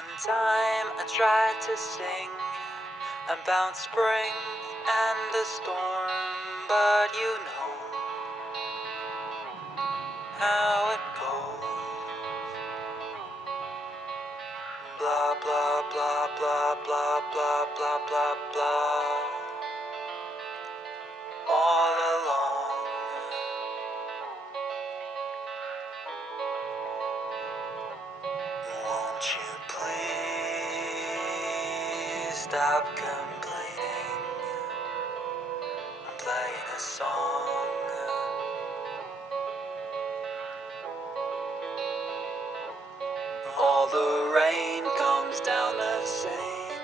One time I tried to sing about spring and the storm, but you know how it goes. Blah blah blah blah blah blah blah blah blah. All along, won't you please stop complaining? I'm playing a song. All the rain comes down the same,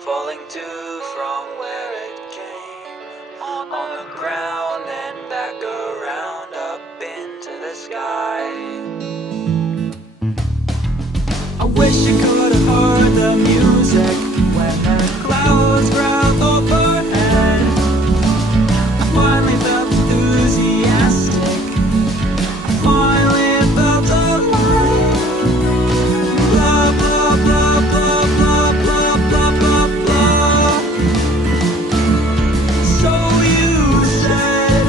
falling to from where it came, on the ground and back around up into the sky. I wish you could have heard the music when the clouds were out overhead. I finally felt enthusiastic. I finally felt alive. Blah blah blah blah blah blah blah blah blah. So you said,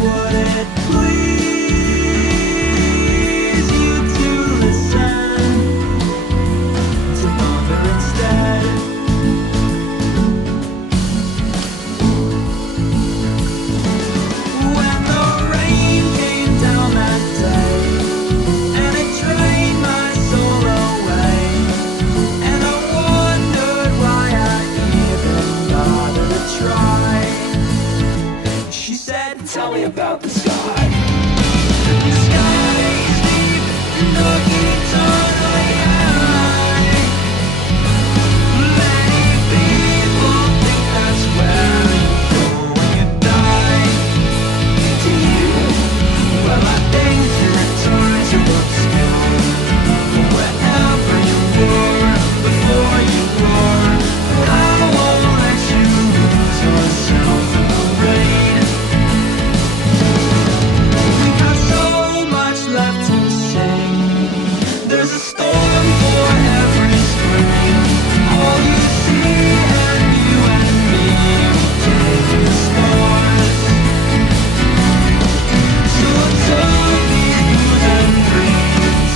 would it please you to listen to thunder instead? When the rain came down that day, and it drained my soul away, and I wondered why I even bothered to try. She said, tell me about the sky. The sky is deep and dark eternally high. Many people think that's where you go when you die. To you, well, I think your time to look still wherever you were before you were. I won't let you lose yourself in the rain. We have so much left to sing. There's a storm for every spring. All you see and you and me take the stars. So turn these blues and greens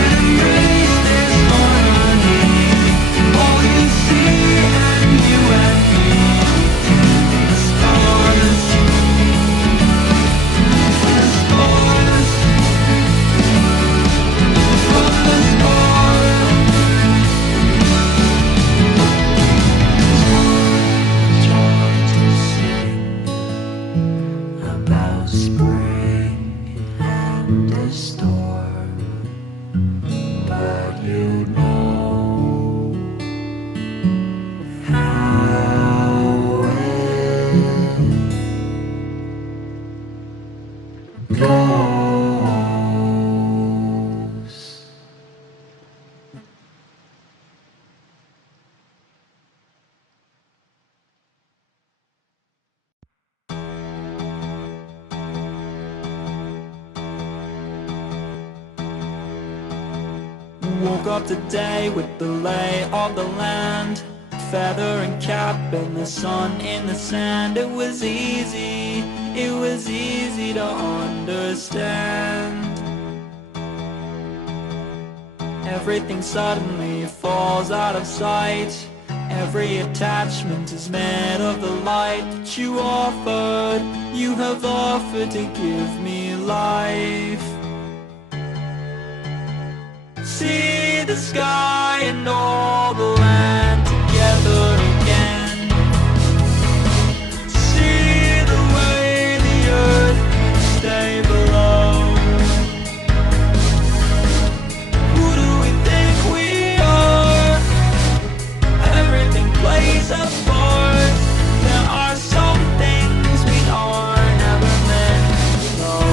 and embrace this harmony. All you see and you and me take the stars. The stars. From the stars. Trying to sing about spring and the storm, but you know how it goes. Woke up today with the lay of the land, feather and cap and the sun in the sand. It was easy to understand. Everything suddenly falls out of sight. Every attachment is made of the light that you offered. You have offered to give me life. See the sky and all the land together again. See the way the earth stay below. Who do we think we are? Everything plays a part. There are some things we are never meant to know.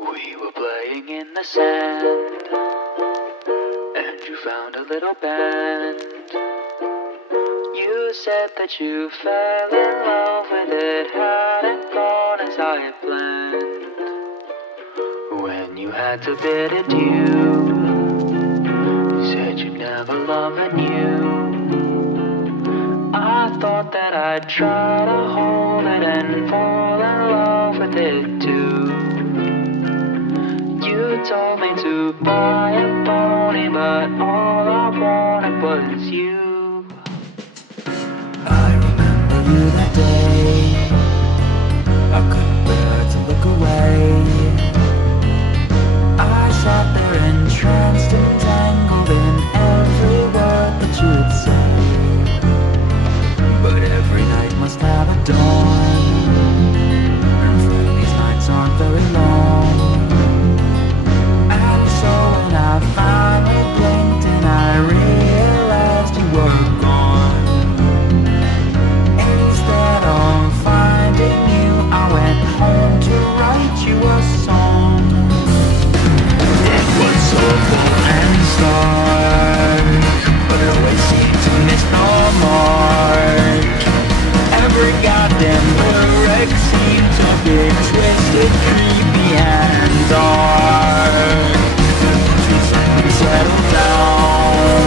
We were playing in the sand, and you found a little band. You said that you fell in love with it, hadn't gone as I had planned. When you had to bid adieu, you said you'd never love anew. I thought that I'd try to hold it and fall in love with it too. You told me to buy a pony, but all I wanted was you. I remember you that day, I couldn't bear to look away. I sat there entranced and tangled in every word that you would say. But every night must have a dawn, and Friday's nights aren't very long. And so when I finally blinked and I realized you were gone, instead of finding you, I went home to write you a song. It was so full and stark, but it always seemed to miss no mark. Every goddamn lyric seemed to be twisted, creepy, and dark. We settled down,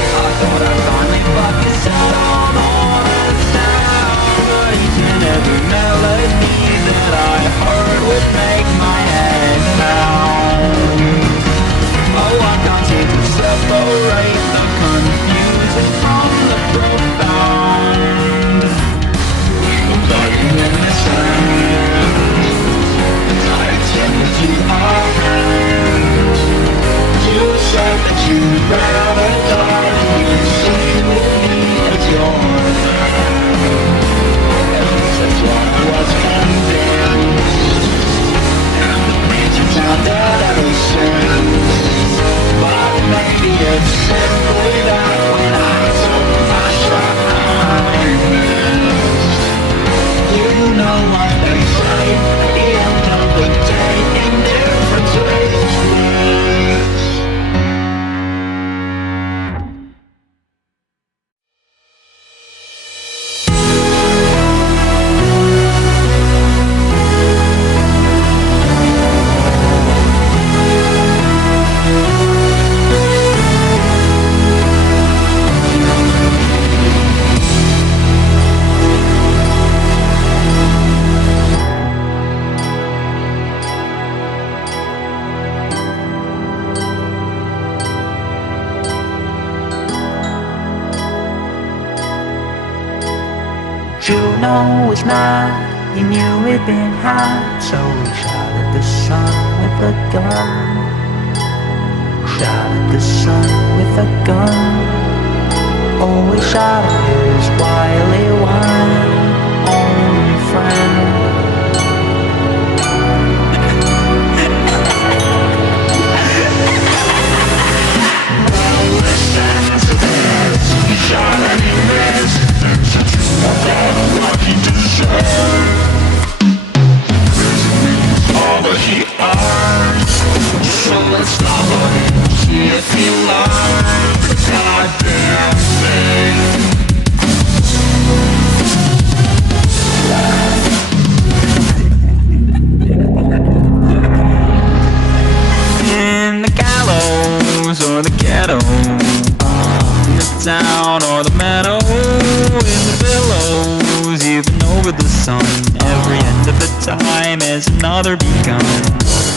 I thought I'd finally fucking settled on a sound, but each and every melody that I heard would make my head pound. Oh, I can't seem to separate the confusing from the profound. Lying in the sand, I attended to our hand. You said that you'd rather die than you see with me as your man. At least that's why I was condemned, and the preacher sounded ever since. But maybe it's simply that when I took my shot I missed. You know what they say, at the end of the day, indifference is bliss. Juno was mad, he knew we'd been had, so we shot at the sun with a gun. Shot at the sun with a gun. Oh, we shot at his wily one, only friend. Well, listen to this, we shot at him this. What he deserves, all that he earns. So let's stop him, see if he learns the goddamn thing. In the gallows or the ghetto, in the town or the meadow, in the billows, even over the sun, every end of the time is another begun.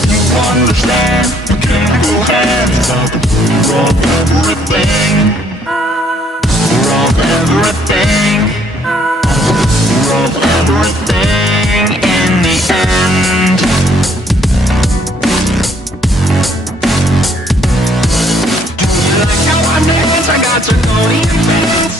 You understand, mechanical hands are the root of everything. We're of everything. We're of everything in the end. Do you like how I dance? I got draconian fans.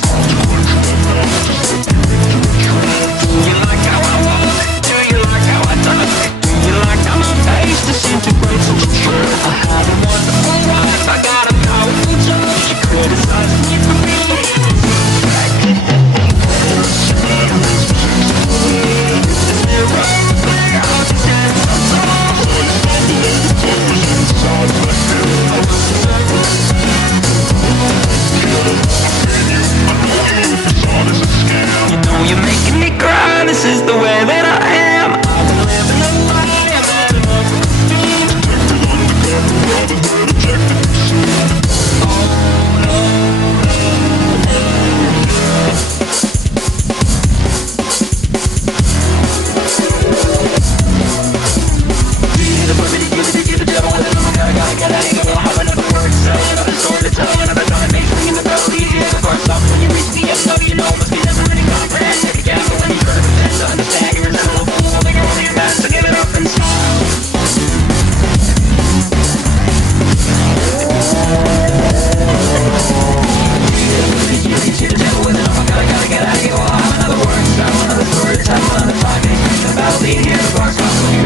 Do you like how I walk? Do you like how I talk? Do you like how my face disintegrates into shit? I have a wonderful wife, I got a powerful job. She criticizes me for being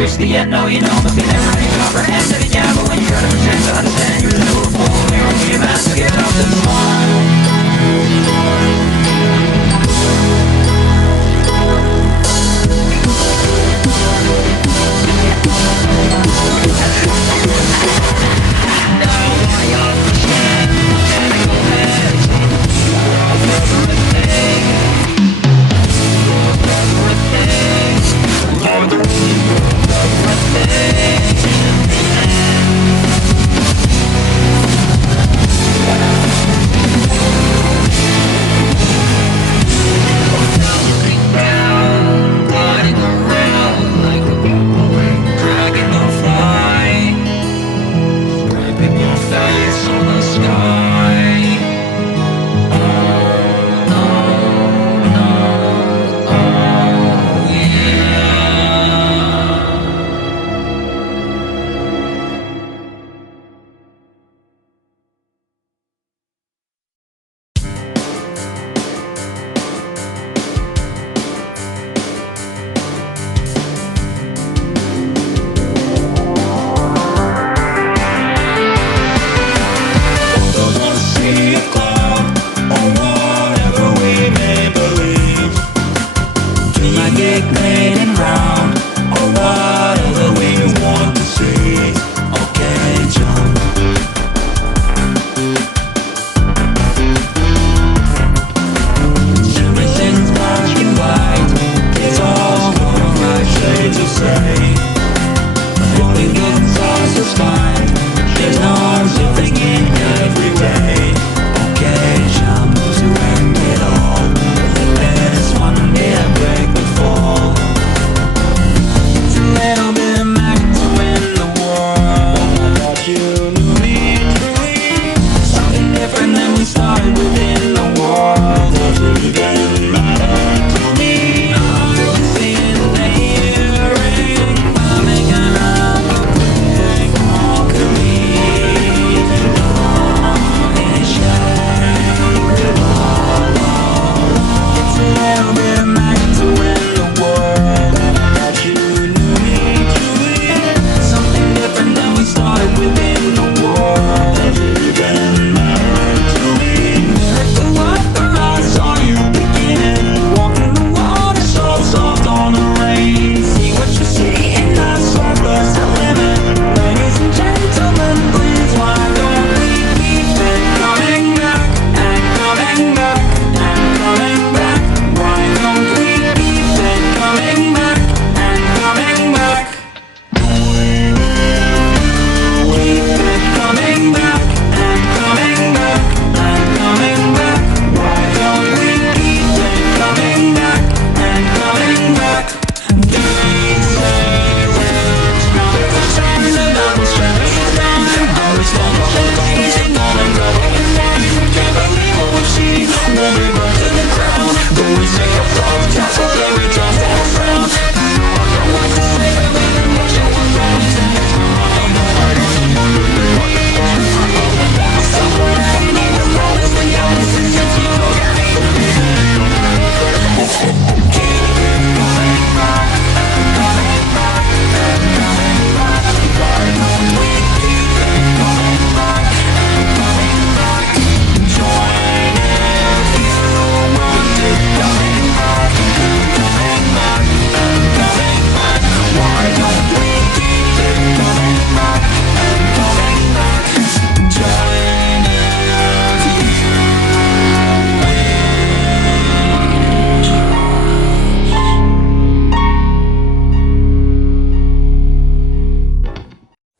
reach the end, no, you know, must be never any comprehend that it can. But when you try to pretend to understand, you're a little fool. You're only a mask to get up and smile.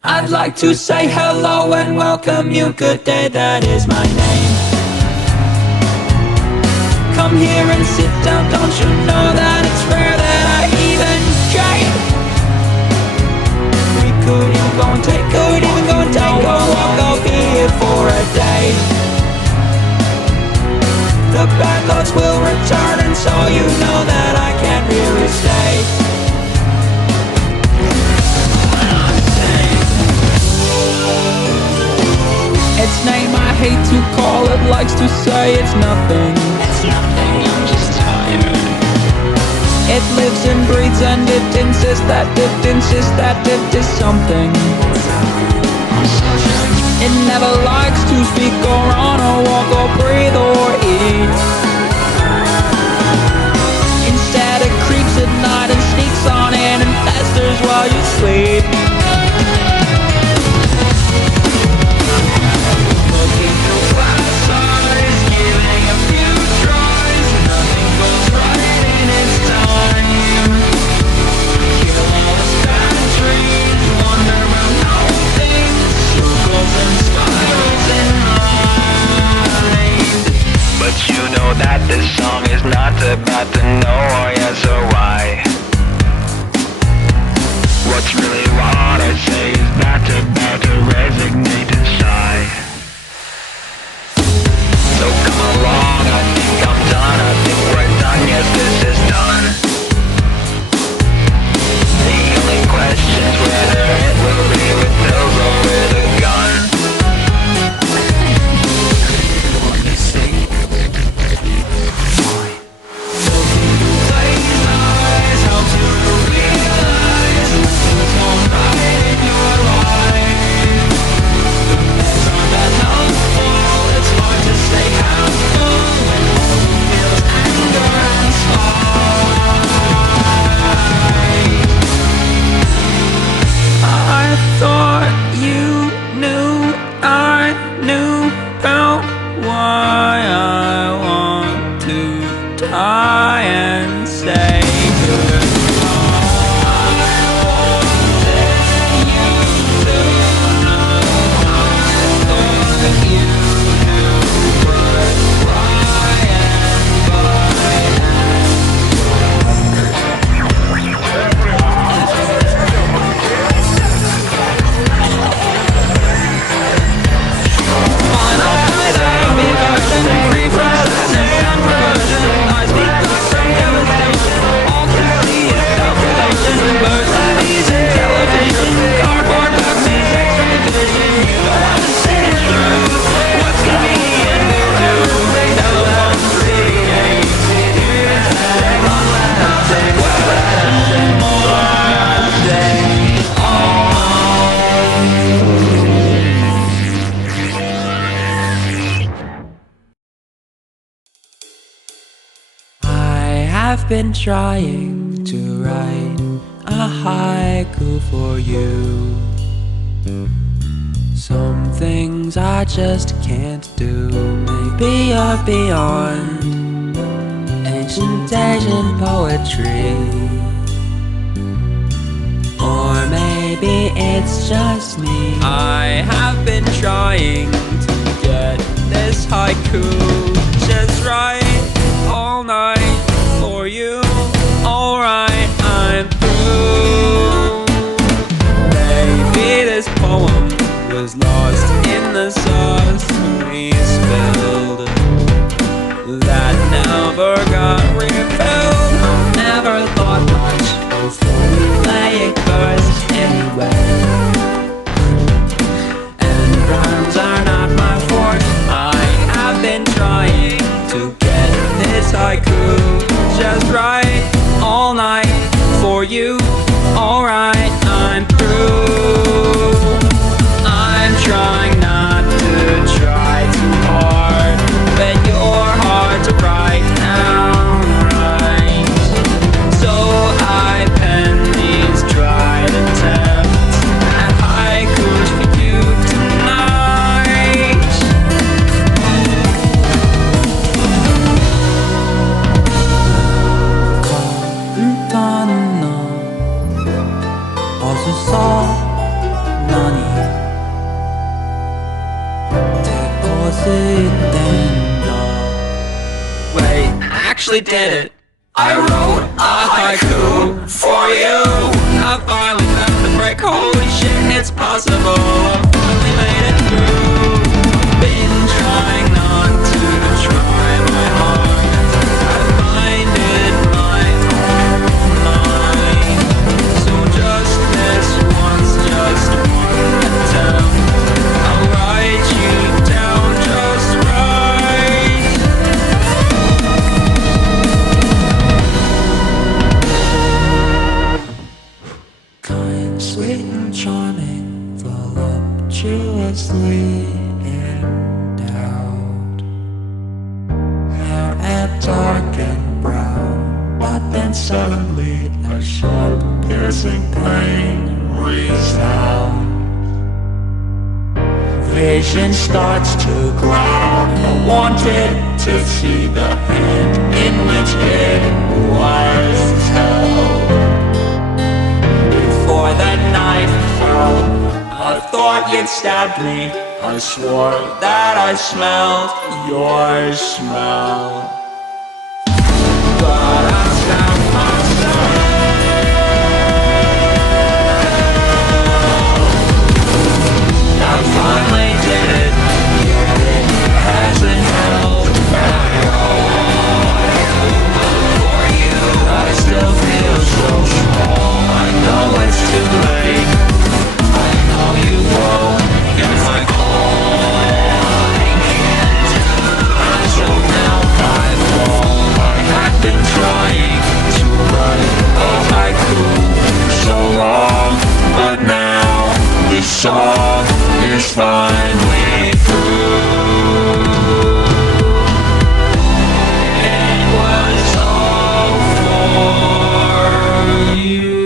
I'd like to say hello and welcome you, good day, that is my name. Come here and sit down, don't you know that it's rare that I even try? We could even go and take a walk, I'll be here for a day. The bad thoughts will return, and so you know that I can't really stay. Its name I hate to call it, likes to say it's nothing. It's nothing, I'm just tired. It lives and breathes and it insists that it is something. It never likes to speak or run or walk or breathe or eat. Instead it creeps at night and sneaks on in and festers while you sleep. Looking through glass eyes, giving a few tries, nothing goes right in its time. Kill all the bad dreams, wander around all things, circles and spirals in mind. But you know that this song is not about to know or yes or why. What's really what I say is not about to resignate and sigh. So come along, I think I'm done, I think we're done, yes this is done. The only question's whether it will be with pills or with a gun. I've been trying to write a haiku for you. Some things I just can't do. Maybe you're beyond ancient Asian poetry, or maybe it's just me. I have been trying to get this haiku just right all night for you. Alright, I'm through. Maybe this poem was lost in the sauce we spilled that never got refilled. Never thought much before we play it first anyway. And rhymes are not my forte. I have been trying to get this haiku just right all night for you. Alright, I'm through. I'm trying not to try too hard, but you're hard to write down right. So I pen these tried attempts at haikus for you tonight. 간단한 어디서 너니 Wait, I actually did it. I wrote a haiku for you. I finally found the break. Holy shit, it's possible. I finally made it through. Been trying not to try my hardest. I find it my own mind. So just this once, just one attempt. I'll write you down just right. virtuously endowed. Hair at dark and brown, but then suddenly a sharp, piercing pain resounds. Vision starts to cloud. I wanted to see the hand in which it was held. Before the knife fell, I thought you'd stabbed me. I swore that I smelled your smell, but I stabbed myself. I finally did it, yet it hasn't held. For you, I still feel so small. I know it's too late, I know you won't. If I call, I can't. So now I fall. I had been trying to write a haiku so long, but now this song is finally through. It was all for you.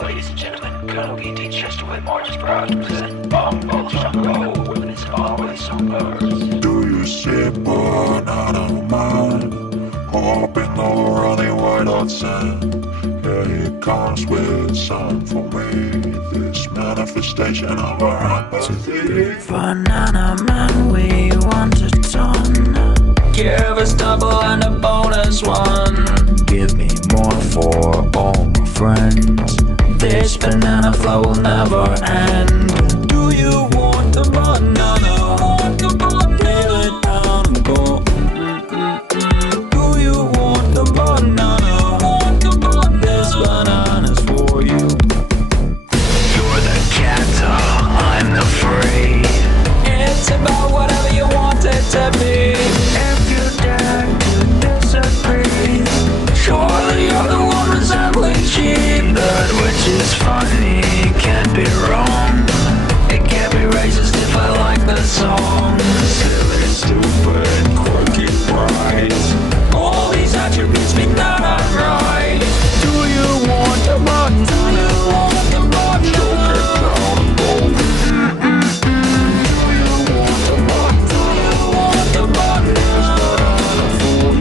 Ladies and gentlemen, Colonel E.D. Chesterway March is proud to present Bomb Both Jungle, Women is Always Songbirds. Do you see born out of mind? Up in the running white hot sand. Here he comes with some for me. This manifestation of our apathy. Banana man, we want a ton. Give us double and a bonus one. Give me more for all my friends. This banana flow will never end. Do you want the banana? Nail it down and go. Do you want the banana? This banana's for you. You're the cattle, I'm the free. It's about whatever you want it to be. If you dare to disagree, surely you're the one resembling cheap. That which is funny can't be wrong. It can't be racist if I like the song. Silly, stupid, quirky, bright. All these attributes mean that I'm right. Do you want the button? Do you want the button? Choke it down and go. Do you want the button? Do you want the button? Is that a fool?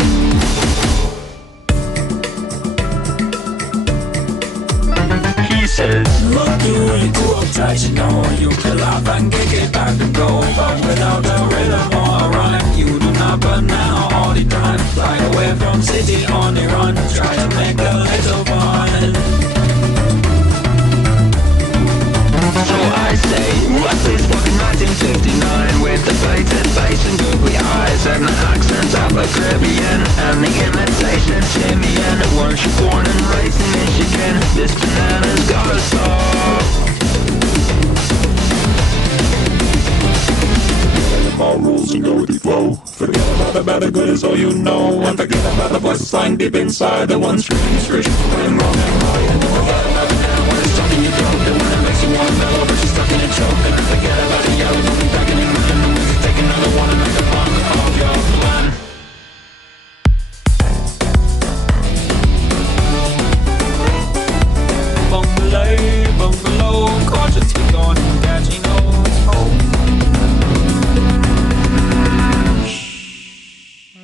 He says, Look, you're too uptight, you know. You can laugh and kick it back and go, but without a rhythm or a rhyme, you do not banana all the time. Fly away from city on the run, try to make a little fun. so I say, what's this fucking 1959 with the faded face and googly eyes and the accents of the Caribbean and the imitation simian? Weren't you born and raised in Michigan? This banana's gotta stop. My rules and go with the flow. Forget about the bad, the good is all you know. And forget about the voices lying deep inside. The ones screaming straight when wrong and right. And don't forget about the man when it's stuck in your throat. The one that makes you want mellow but you're stuck in a choke. And forget about the yellow, don't be back in your mind. And we can take another one and make a punk of your plan. Bungalow, cautiously gone, catching notes home.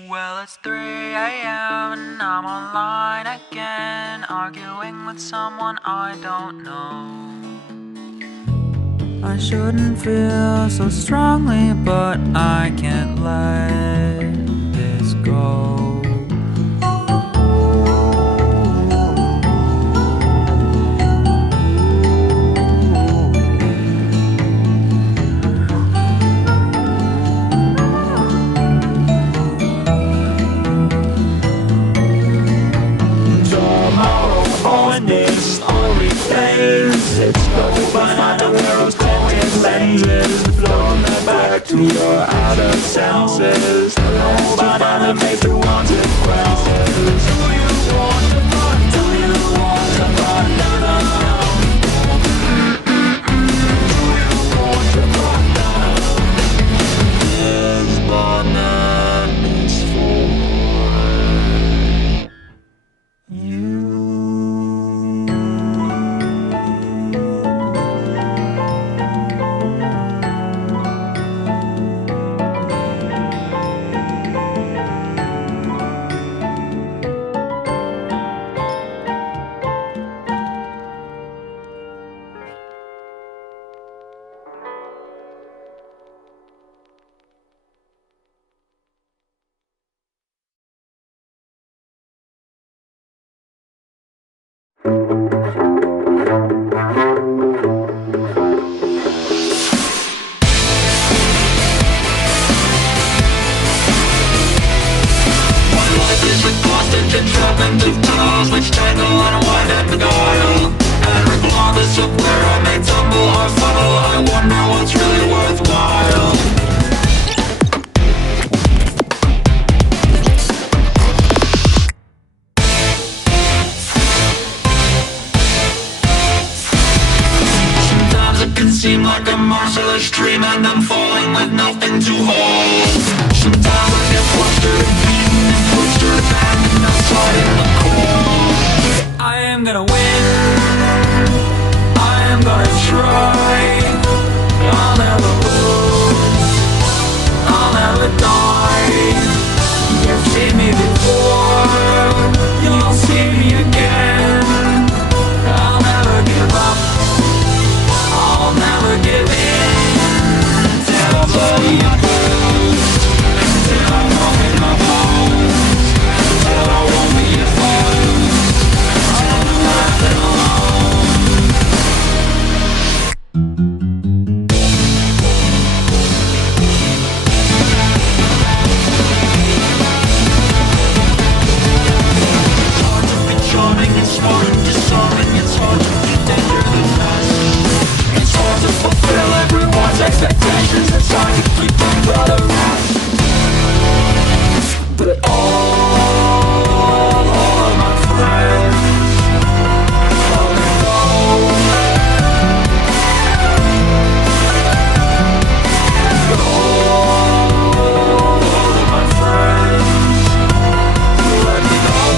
Well, it's 3 a.m. and I'm online again, arguing with someone I don't know. I shouldn't feel so strongly, but I can't let this go. Tomorrow, on this, all replays. It's over, not the world's going lenses, the flow from their back to your outer senses. To finally face the consequences. Do you want to run? Do you want to run? No, no, no. Do you want to run? No, no. Is madness for you? Entrapment of tunnels which tangle and wind and beguile. And regardless of where I may tumble or funnel, I wonder what's really worthwhile. Sometimes it can seem like a merciless dream and I'm falling with nothing to hold. Sometimes I get flustered and beaten and flustered back and I'm fighting the cold. I am gonna win, I am gonna try. I'll never lose, I'll never die. You've seen me before, you'll see me again. I'll never give up, I'll never give in. Till I'm fully bruised, till I'm broken my bones, till I won't be opposed, till I'm laughing alone. It's hard to be charming, it's hard and disarming, it's hard to be dangerous. It's hard to fulfill everyone's expectations, it's hard to keep them brother rest. But all of my friends come and go. All of my friends let me know.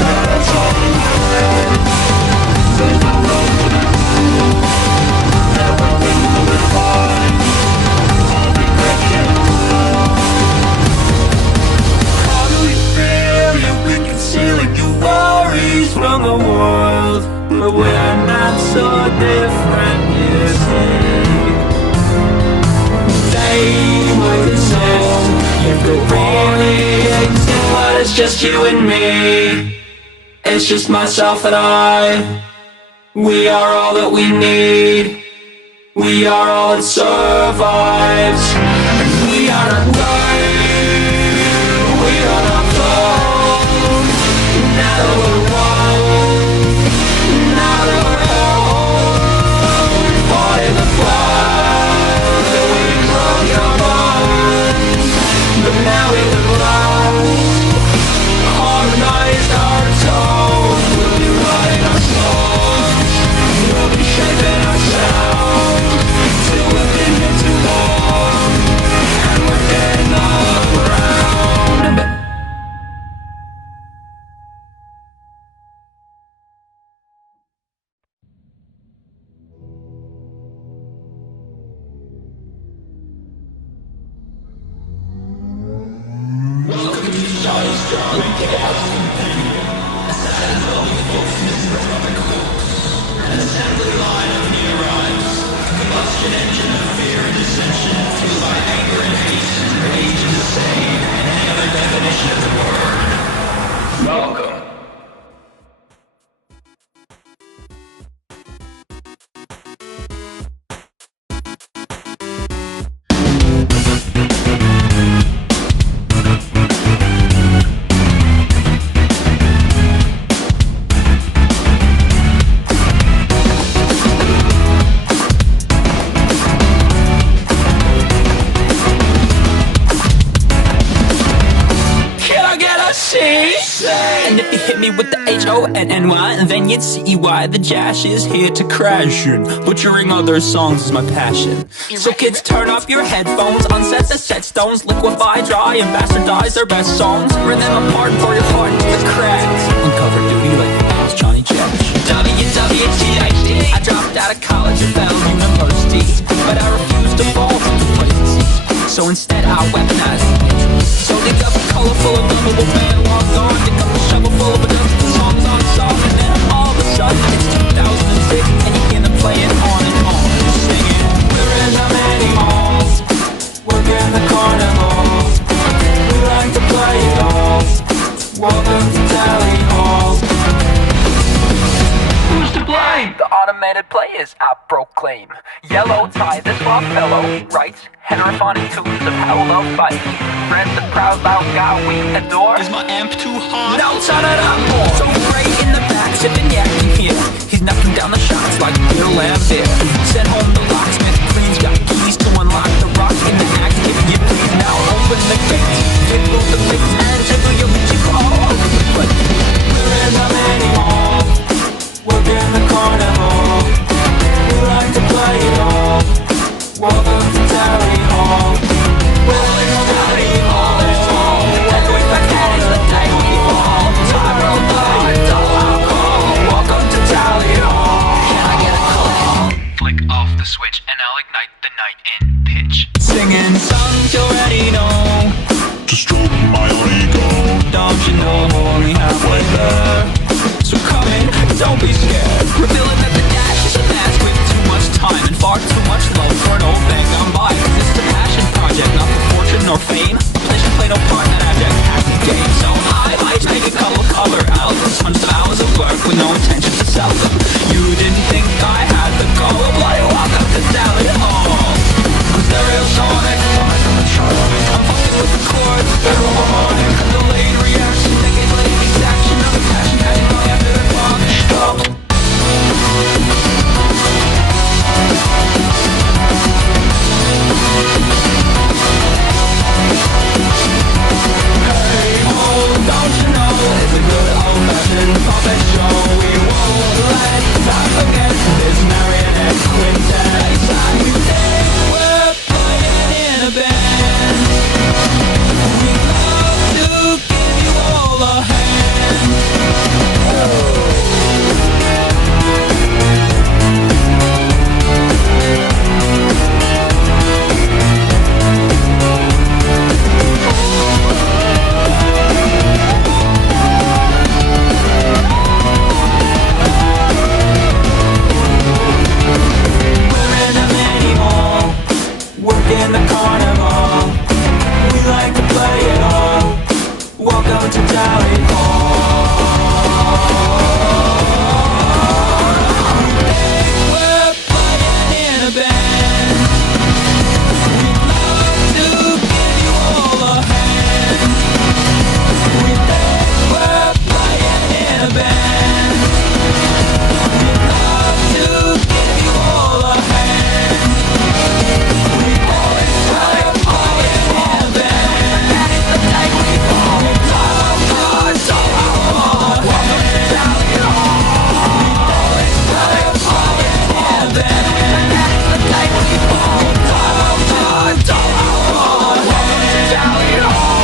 That's all we have. There's no road to the moon. Everything will be fine. I'll be breaking through. How do you feel? You've been concealing your worries from the world, but we're not so different, you see. They would exist if they really exist, but it's just you and me. It's just myself and I. We are all that we need. We are all that survives. And we are not right. We are not wrong. Now that we're one, now that we're home, fought in the fire, we broke our bonds, but now we can last. Harmonized our tones, we'll be writing our songs, we'll be shaping our sound, till we've been here too long, and we're getting Chonny with the H-O-N-N-Y, and then you'd see why the Jash is here to crash. And butchering other songs is my passion. So kids, turn off your headphones, unset the set stones, liquefy, dry, and bastardize their best songs. Rip them apart for your heart to the cracks. Uncover duty like the boss Chonny Jash. WWTID. I dropped out of college and fell university, but I refused to fall from complacency. So instead I weaponized the intro. So dig up a colorful and lovable man walked on. Dig up a shovel full of a dozen songs on song. And then all of a sudden it's 2006, and you hear them playing on and on, singing. We're in the many malls, working the carnivals. We like to play it all. Welcome to Tally Hall. Who's to blame? The automated players, I proclaim. Yellow tie, this raw fellow writes heterophonic tunes of hello fight. Friends the proud loud guy we adore. Is my amp too hot? No, turn it up more. So great in the back, sipping yakky here. He's knocking down the shots like Bill Lambert. Send home the locksmith, Green's got keys to unlock the rock in the act. If you please now open the gates, tickle the bits and jiggle your bitchy all over the place. We're in the many malls, working the carnival. We like to play it all. Welcome to Tally Hall. Welcome to Tally Hall. Echoing back that is the day we fall. Time roll by, double alcohol. Welcome to Tally Hall. Can I get a call? Flick off the switch and I'll ignite the night in pitch. Singing songs you already know. To stroke my own ego. Don't you know I'm only halfway there? So come in, don't be scared. Revealing that the Dash is a mask with too much time and far too much love for an old thing gone by. 'Cause this is a passion project, not for fortune nor fame. A place to play no part in that abject acting game. So I might make a couple color albums, hundreds of hours of work with no intention to sell them. You didn't think I had the goal of like welcome to Tally Hall. I'm stereosonic, I'm fucking with the chords, they're harmonic. Delayed reaction, decades late exaction of the passion catching on after the clock stopped. Hey, oh, don't you know it's a good old-fashioned puppet show. We won't let time forget this marionette quintet. We're playing in a band. We love to give you all a hand. We're in a mini mall, working the carnival. We like to play it all. Welcome to Tally Hall. We're playing in a band. We'd love to give you all a hand. We're playing in a band. We'd love to give you all a hand. We're playing in a band. That is the day we fall. Welcome to Tally Hall. We're playing in a band. That is the day we fall. Welcome to Tally Hall.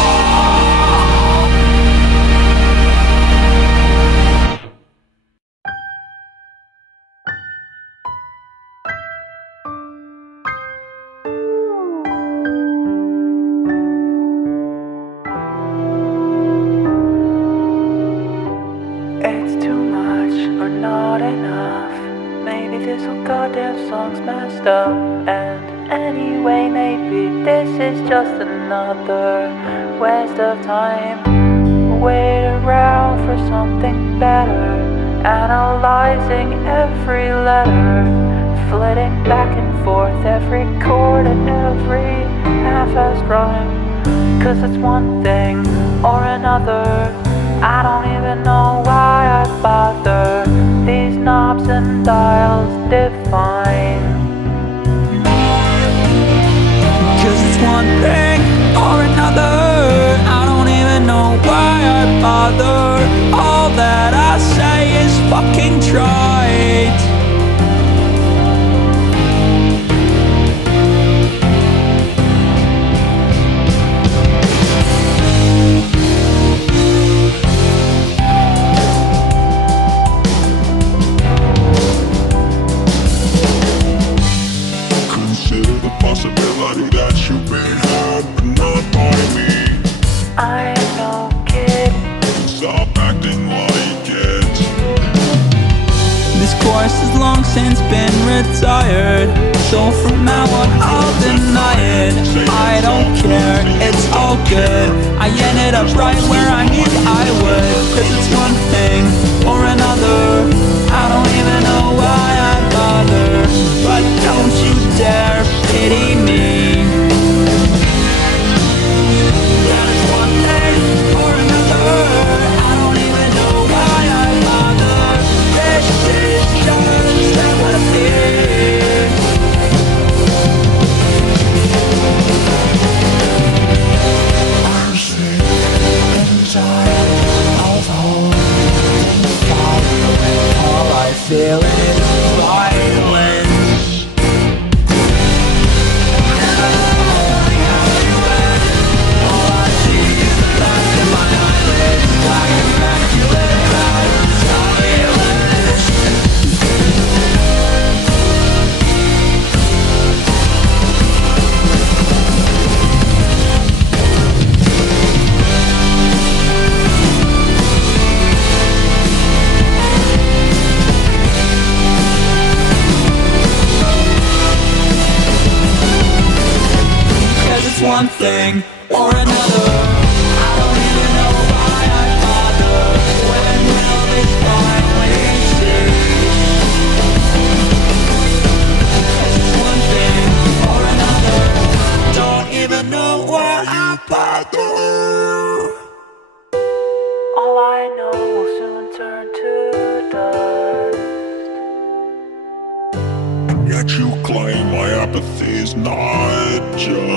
It's too much or not enough. Maybe this whole goddamn song's messed up. And anyway, maybe this is just another waste of time. Wait around for something better. Analyzing every letter, flitting back and forth every chord and every half-assed rhyme. 'Cause it's one thing or another. I don't even know why I bother. These knobs and dials define. 'Cause it's one thing or another. I don't even know why I bother. All that fucking trite. Consider the possibility that you've been had, but not by me. I'm no kid. Stop acting like it. This course has long since been retired, so from now on I'll deny it. I don't care, it's all good. I ended up right where I knew I would. Cause it's one thing or another, I don't even know why I bother. But don't you dare pity me. Yeah, it's one thing or another, I don't even know why I bother. This is just empathy. I'm sick and tired of holding fire. All I feel is violence. All I see is the dust in my eyelids, like immaculate cloud of silence. Cause it's one thing or another, I don't even know why I bother. When will this finally cease? Cause it's one thing or another, don't even know why I bother. All I know will soon turn to dust. Yet you claim my apathy is not just.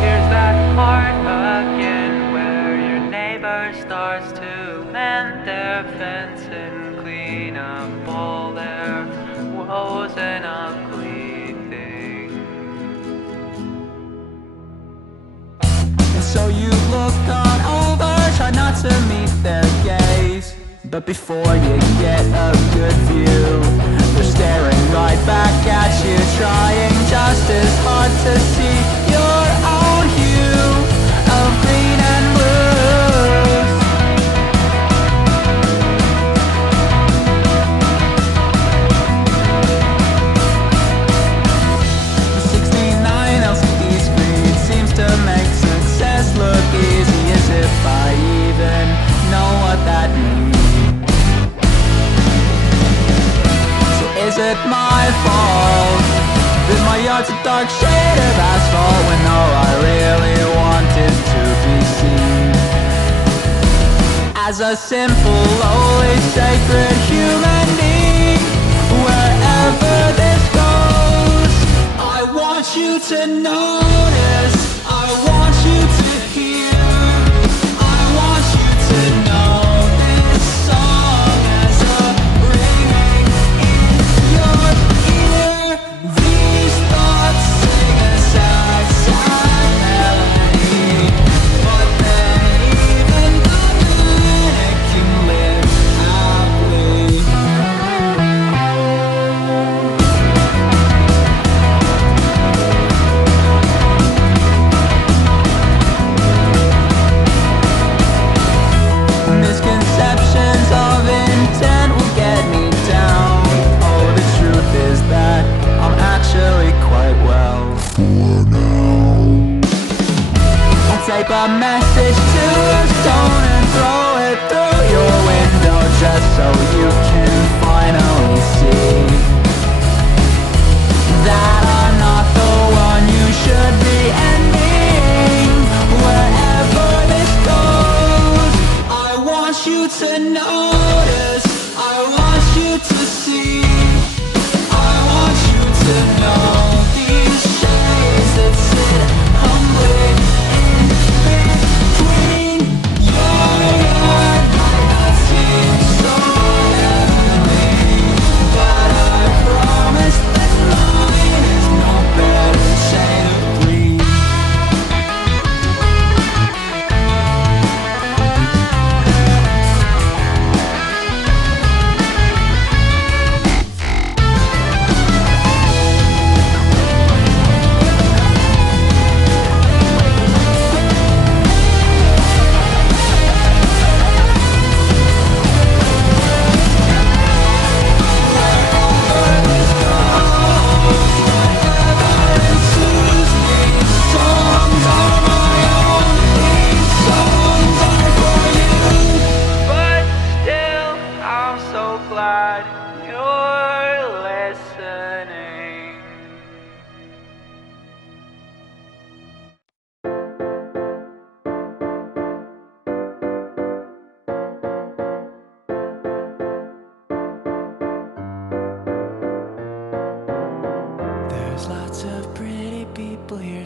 Here's that part again where your neighbor starts to mend their fence and clean up all their woes and ugly things. And so you look on over, try not to meet their gaze. But before you get a good view, they're staring right back at you, trying just as hard to see your own hue of green and blues. The 69 LCD screen seems to make success look easy, as if I even know what that means. So is it my fault that my yard's a dark shade of asphalt, when all I really want is to be seen as a simple, lowly, sacred human being? Wherever this goes, I want you to notice, I want you to hear, I want you to know this song as a ringing in your ear. These thoughts sing a sad, sad melody, but then even the manic can live happily. Type a message to a stone and throw it through your window, just so you can find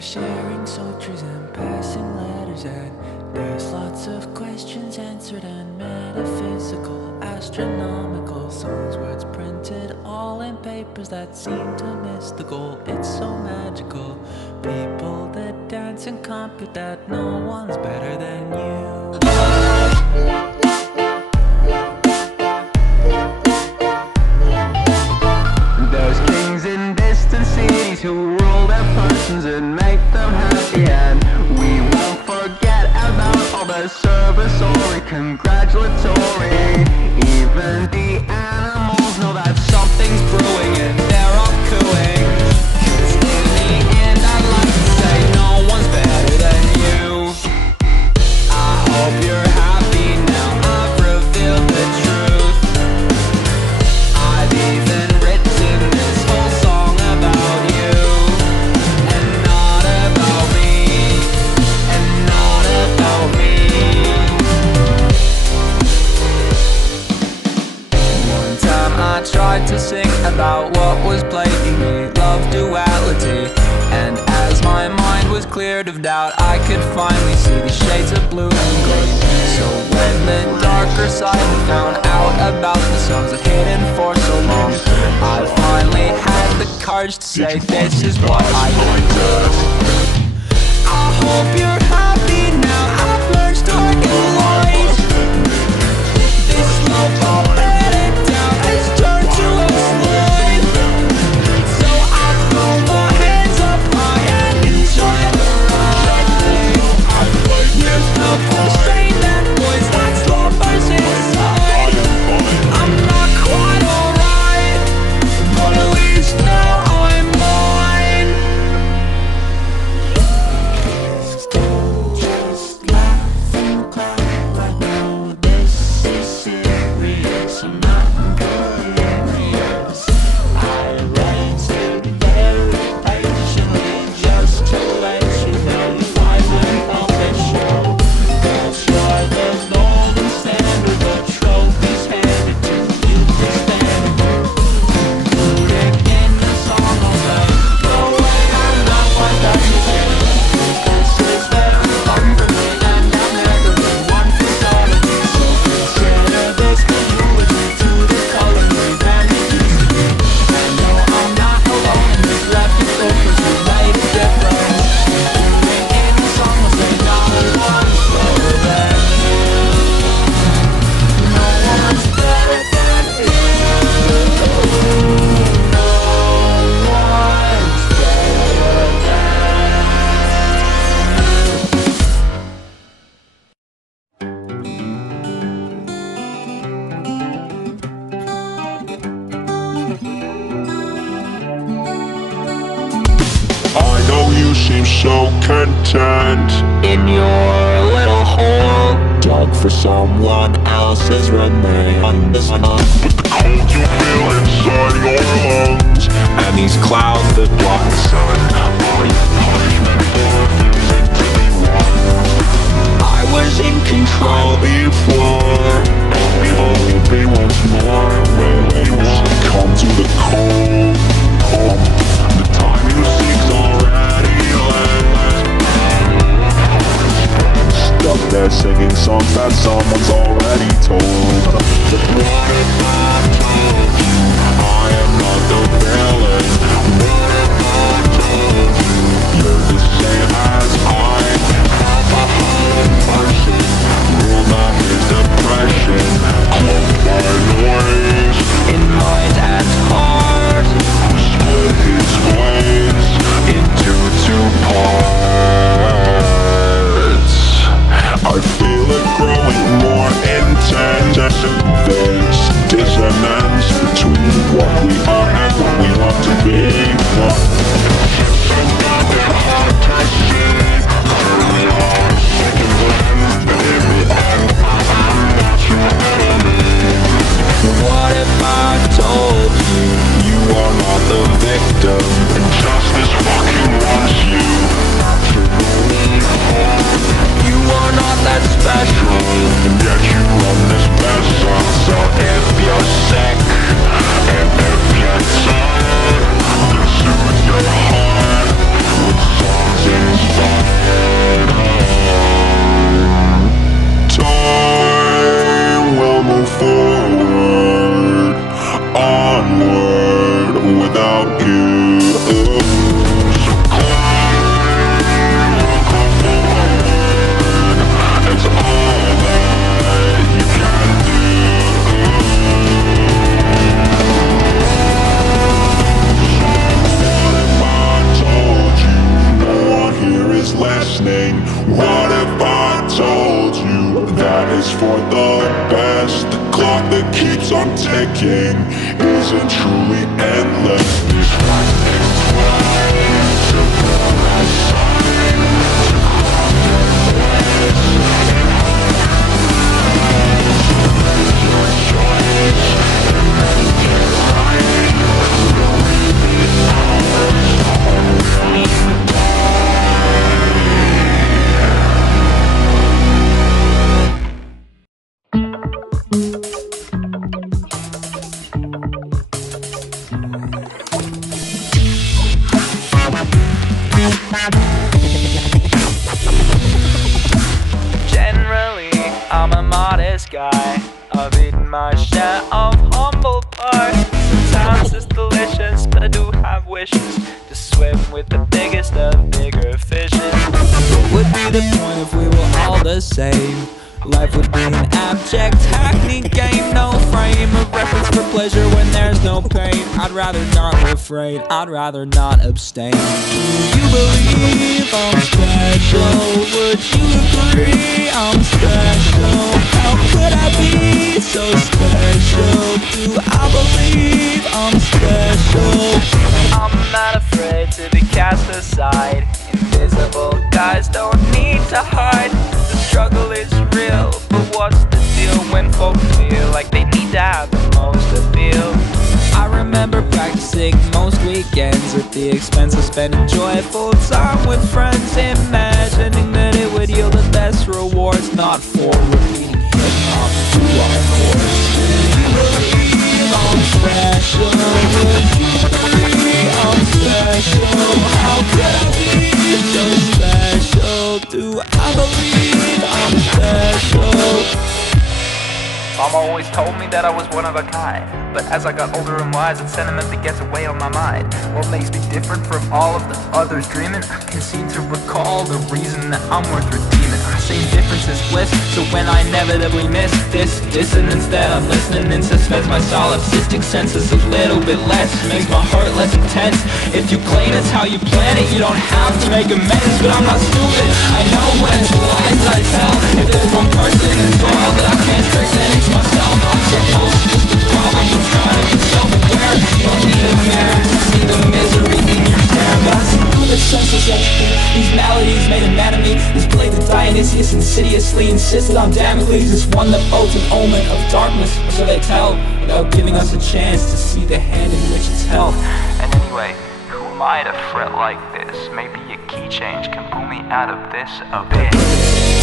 sharing sutras and passing letters, and there's lots of questions answered and metaphysical, astronomical songs, words printed all in papers that seem to miss the goal. It's so magical. People that dance and compute that no one's better than you. There's kings in distant cities who rule their persons and make them happy, and we won't forget about all the service-ori, congratulatory. Even the animals know that something's brewing and they're all cooing. 'Cause in the end I'd like to say no one's better than you. I hope you're happy now I've revealed the truth. I've even written this whole song about you, and not about me, and not about me. One time I tried to sing about what was plaguing me, love duality, and as my mind was cleared of doubt, I could finally see the shades of blue and gray. So when the darker side found out about the songs I'd hidden for so long, I finally had the courage to say this is what I want. I hope you're happy now I've learned dark and light. This love I'll let it down has turned to a slide. So I throw my hands up high and enjoy the ride. There's no constraint that voice that's lovers inside. I'm not quite alright, but at least now I'm mine. Just laugh and cry right now. This is serious. I'm not delirious. I ran to the very patiently just to let you know if I went on the show. They'll try the golden standard, the trophies handed to you to stand for. Included in the song I'll say, no way, I'm not one that you say. This is very fun for me, and I've never been one for solitude. So consider this the eulogy to the color me than it used to be. And no, I'm not alone in this rapid focus who made a difference. Included in the song I'll say, no one's better than you. No one's better than you. No one's better I know you seem so content In your little hole, dug for someone else's remains. With the cold you feel inside your lungs, and these clouds that block the sun, are your punishment for refusing to be one? I was in control before, and we will be once more. When we come to the cold, the time you seek's already left. Stuck there singing songs that someone's already told. But what if I told you I am not the villain? What if I told without you. It's all that you can do. What if I told you no one here is listening? What if I told you that is for the best? The clock that keeps on ticking isn't truly endless. Generally, I'm a modest guy. I've eaten my share of humble pie. Sometimes it's delicious, but I do have wishes to swim with the biggest of bigger fishes. What would be the point if we were all the same? Life would be an abject hackney game. No frame of reference for pleasure when there's no pain. I'd rather not refrain, I'd rather not abstain. Do you believe I'm special? Would you agree I'm special? How could I be so special? Do I believe I'm special? I'm not afraid to be cast aside. Invisible guys don't need to hide. The struggle is real, but what's the deal when folks feel like they need to have the most appeal? I remember practicing most weekends at the expense of spending joyful time with friends, imagining that it would yield the best rewards, not for repeating hip-hop to our course. Do you believe I'm special? Would you agree I'm special? How could I be so special? Do I believe I'm special? Mama always told me that I was one of a kind, but as I got older and wise, that sentiment begins to weigh on my mind. What makes me different from all of the others dreaming? I can seem to recall the reason that I'm worth redeeming. I say difference is bliss, so when I inevitably miss this dissonance that I'm listening in suspense, my solipsistic sense is a little bit less, makes my heart less intense. If you claim it's how you plan it, you don't have to make amends, but I'm not stupid. I know when it's lies I tell. If there's one person in the world that I can't fix, then it's myself. I'm supposed to the problem of trying to be self-aware. You don't need a mirror to see the misery in your stare, but I see through the senses of these maladies made a man of me. This blade of Dionysius insidiously insisted on Damocles, this one that bodes an omen of darkness, or so they tell, without giving us a chance to see the hand in which it's held. And anyway, who am I to fret like this? Maybe a key change can pull me out of this abyss.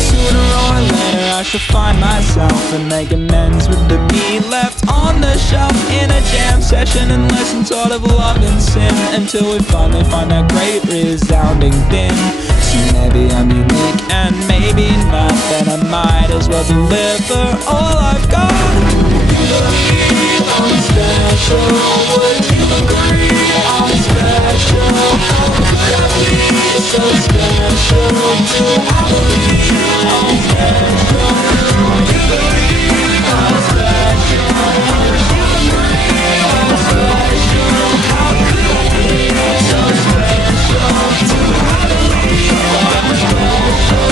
Sooner or later I shall find myself and make amends with the me left on the shelf in a jam session and lessons taught of love and sin, until we finally find that great resounding din. So maybe I'm unique and maybe not, then I might as well deliver all I've got. Do you believe I'm special? Would you agree I'm special? How could I be so special? Do I believe I'm special? Do you believe I'm special? Would you agree I'm special? How could I be so special? Do I believe I'm special?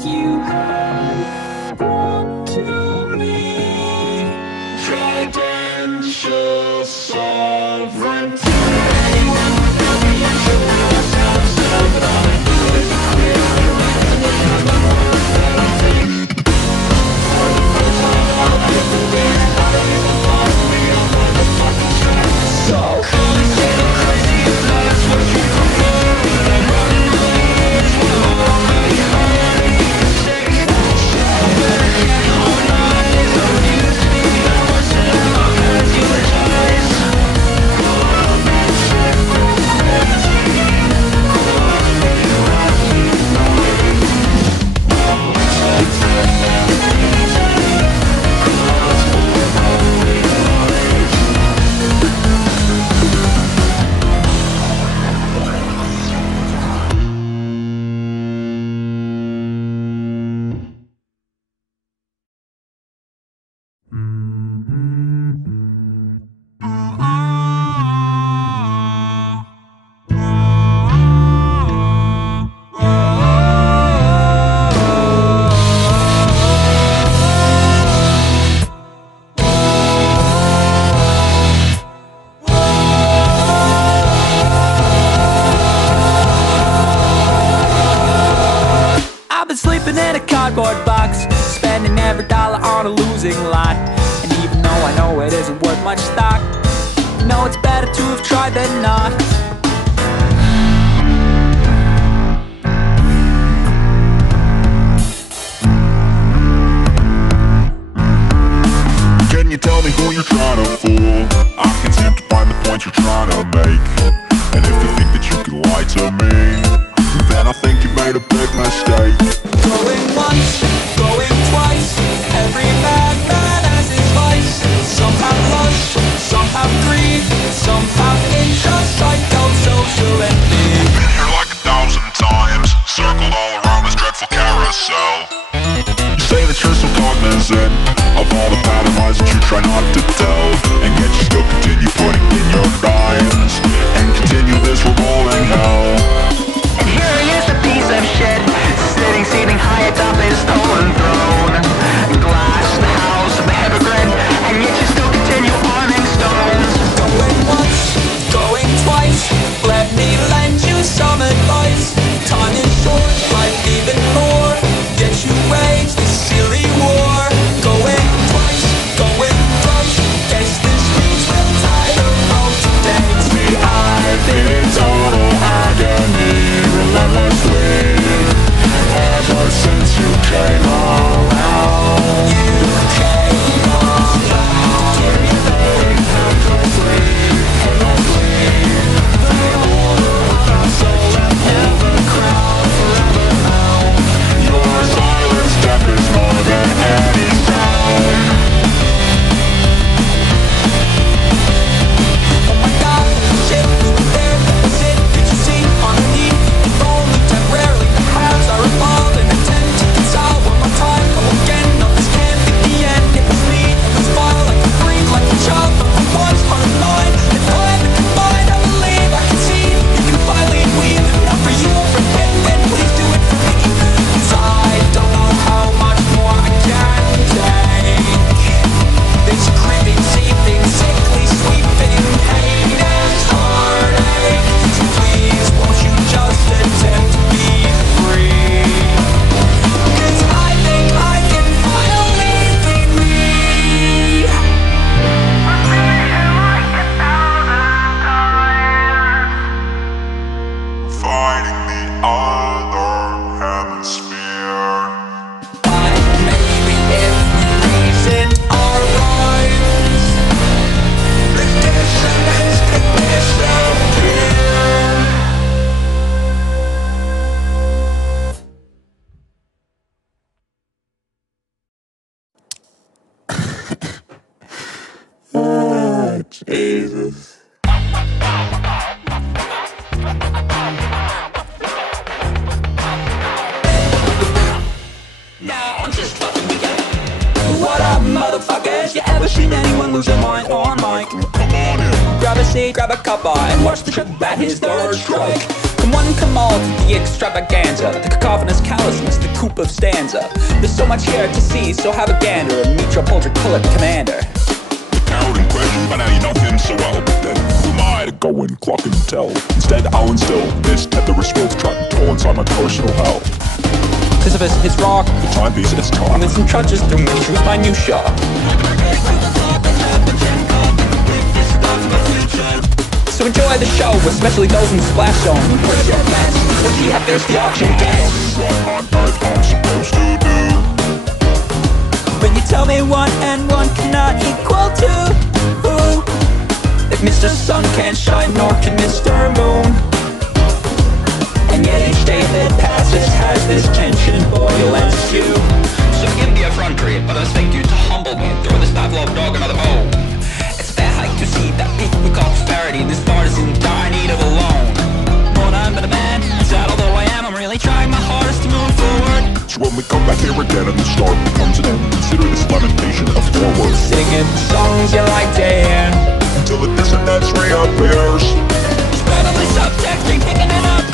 You have brought to me Prudential sovereignty. I've been sleeping in a cardboard box, spending every dollar on a losing lot. And even though I know it isn't worth much stock, you know it's better to have tried than not. Can you tell me who you're trying to fool? I can't seem to find the point you're trying to make. And if you think that you can lie to me, then I think you made a big mistake. Going once, going twice, every madman has his vice. Some have lust, some have greed, some have interest, psychosocial envy. Been here like 1,000 times, circled all around this dreadful carousel. You say that you're so cognizant of all the pattern lies that you try not to tell, and yet you still continue putting in your rhymes and continue this revolving hell. And here he is, the piece of shit, sitting high atop his stolen throne. Glass, the house of the hypocrite, and yet you still continue arming stones. Going once, going twice, let me lend you some advice. Time is short, life even more, yet you wage this silly war. Going twice, going close, guess this means we'll tie the rope today. See, I've been in total agony relentlessly ever since you came around. You came around. Give me back helplessly, endlessly. The order of my soul and never crown forever now. Your silence death is more than any sound. Oh my god, shit, there, that's it. Did you see underneath? If only temporarily the halves are involved in attempt to console one more time. Come again, no, this can't be the end. It was me, it was vile, I can breathe like a child, but for once, heart of mine. If I'm combined, I believe I can see you can finally weave. If not for you, for him, then please do it for me. 'Cause I don't know how much more I can take. This creeping, seeping, sickly, sweeping pain and heartache. So please, won't you just attempt to be free? 'Cause I think I can finally be me. Fighting the other hemisphere. Maybe if we reason our rights, the dissonance could disappear. Jesus. What up, motherfuckers? You ever seen anyone lose their mind on mic? Come on in. Grab a seat, grab a cuppa, and watch the trip bat his third strike. Come one, come all to the extravaganza, the cacophonous callousness, the Koopa of stanza. There's so much here to see, so have a gander and meet your portrait-colored commander. The coward in question, by now you know him so well. Then who am I to go and clock and tell? Instead, I'll instill this tetherist filth trying to toll inside my personal hell. Sisyphus hits rock, The timepiece is talk. and some trudges through Nature's minutia. So enjoy the show, especially those in the splash zone. Where's your best? Let's see how thirsty auction gets. What on earth I'm supposed to do? When you tell me 1 and 1 cannot equal 2, who? If Mr. Sun can't shine, nor can Mr. Moon. And yet each day that passes has this tension boil and stew. So give me a front trade, but I expect you to humble me and throw this Pavlov dog another bone. It's fair hike to see that peak we call prosperity. This art is in dire need of a loan. But I'm but a man, sad although I am, I'm really trying my hardest to move forward. So when we come back here again and the start becomes an end, consider this lamentation a forward. Singing songs you like to hear, Until the dissonance reappears. Spread all the subtext, keep picking it up.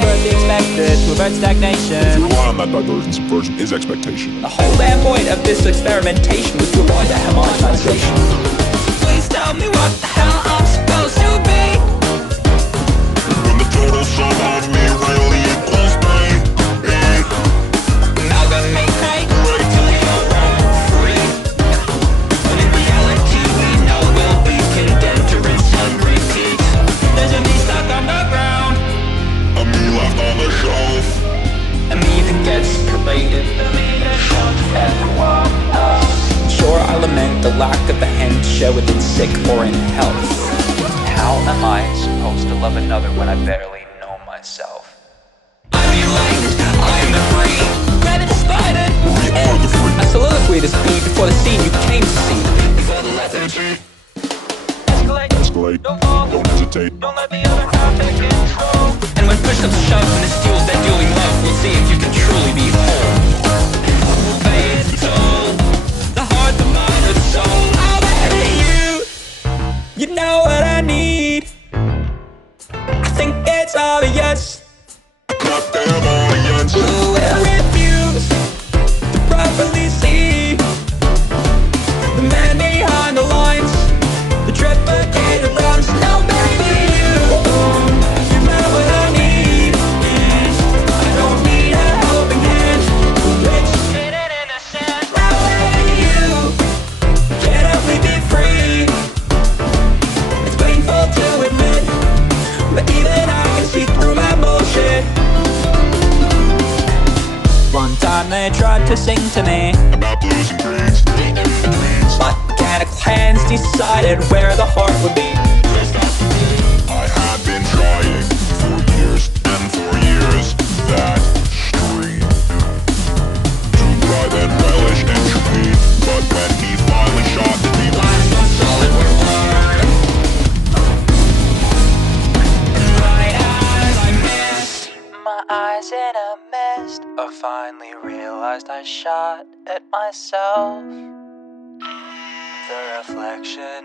but the expected to avert stagnation. Rely on that diversion, subversion is expectation. The whole damn point of this experimentation was to avoid the homogenization. Please tell me what the hell I'm supposed to be. When the total sum of me really equals me. Amalgamate, right till you're free. But in reality we know we'll be condemned to rinse and repeat. There's a me stuck on the ground, A me left on the shelf. and me that gets paraded. The me that shows everyone else. Sure, I lament the lack of the hand to share with it sick or in health. How am I supposed to love another when I barely know myself? I'm enlightened, I'm the free. Grab it, despite it. We are the free. I soliloquied as be before the scene you came to see. Before the lethargy. Escalate, don't hesitate. Don't let the other half take control. And when push comes to shove and it steals that dueling love, we'll see if you can truly be whole. Fate the toll, the heart, the mind, or the soul. I'll bet you. You know what I need. I think it's obvious. Not damn audience. Who will refuse to properly see the man behind the lines, the trepidation runs. No, baby, you know what I need. I don't need a helping hand. Rich, Hidden in the sand. now, baby, you can't help me be free. It's painful to admit, but even I can see through my bullshit. One time they tried to sing to me, About blues and greens, the in-betweens. but mechanical hands decided where the heart would be. I have been trying for years and for years that stream to drive and relish entropy. But when he finally shot the deep Lines so solid were blurred. Right as I missed. My eyes in a mist, I finally realized I shot at myself. The reflection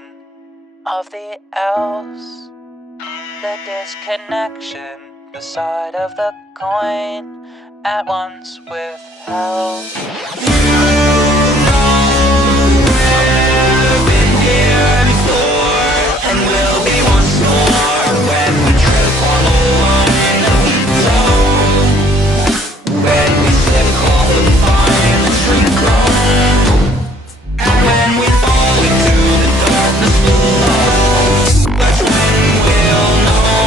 of the elves, the disconnection, the side of the coin at once withheld. Been here before, and will be once more when we trip on the line that we don't. When we slip, call and find the truth gone. And when we fall into the darkness below, that's when we'll know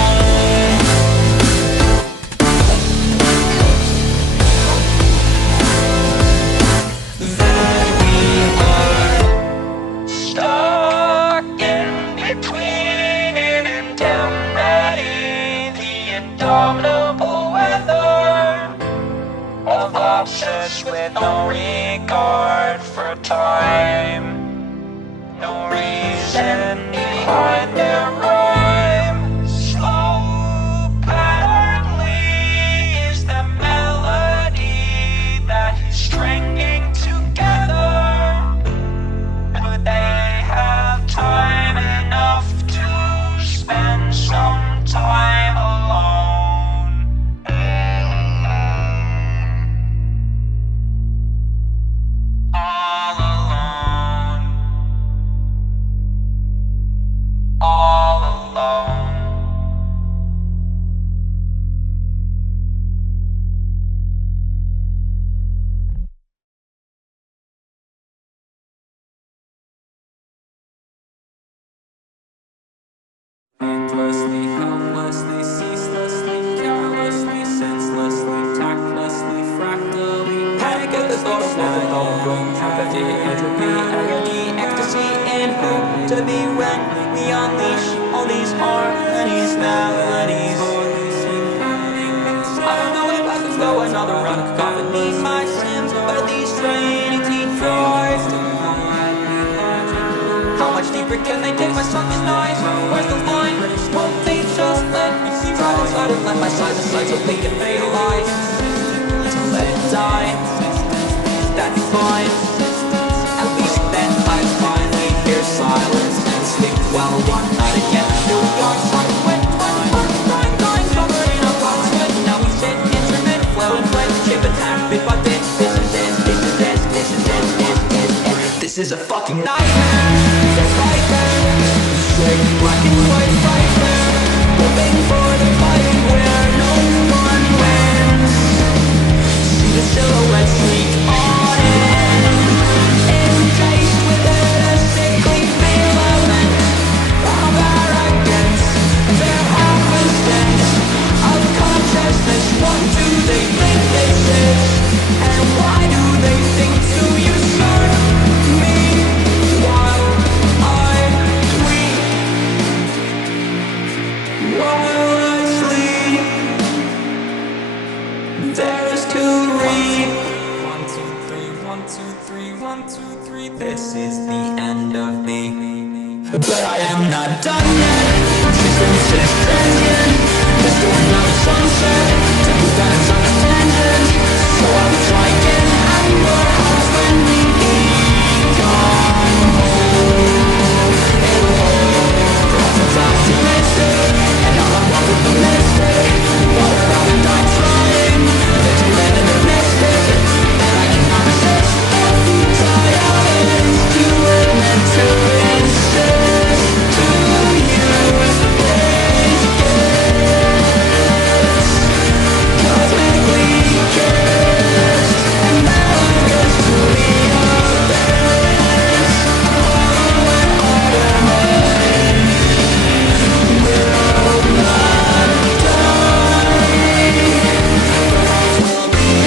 that we are stuck in between indemnity, the indomitable weather of obsessed with no regard for time, no reason behind their rhyme. Slow patternly is the melody that he's stringing together. But they have time enough to spend some time alone. sad, all-growing apathy, entropy, agony, ecstasy, and who to be when we unleash all these harmonies, melodies. I don't know if I can go another round of cacophony, my sins, but these draining teeth dries. How much deeper can they take my sunken eyes? Where's the line? Won't they just let me see right inside and let my sides aside so they can realize to let it die? That's fine. At least then I finally hear silence and sleep well one night again. New York sun went time covered in a cloud sweat. Now we sit instrument, flow and play, chip attack bit by bit. This is this, this is this, this is this, this is a fucking nightmare. Right there, straight black and white right there, hoping for the fight where no one wins. See the silhouette sneak on in, encased within a sickly filament of arrogance. Their opposites of consciousness. What do they think this is? And why do they think to usurp me while I sleep? There is to read. 1, 2, 3, 1, 2, 3, 1, 2, 3. This is the end of me. But I am not done yet. Existence is transient. The story of sunset. Take that on a tangent. So I will try again at your house when we come home. Perhaps I'm optimistic, and all I want is the mystic. Water out and I'm trying. There's a land in the mystic, and I cannot resist the desires to admit to insist to use these gifts. Cosmically cursed, analogous to the abyss. Hollow and ornament will not die. Will be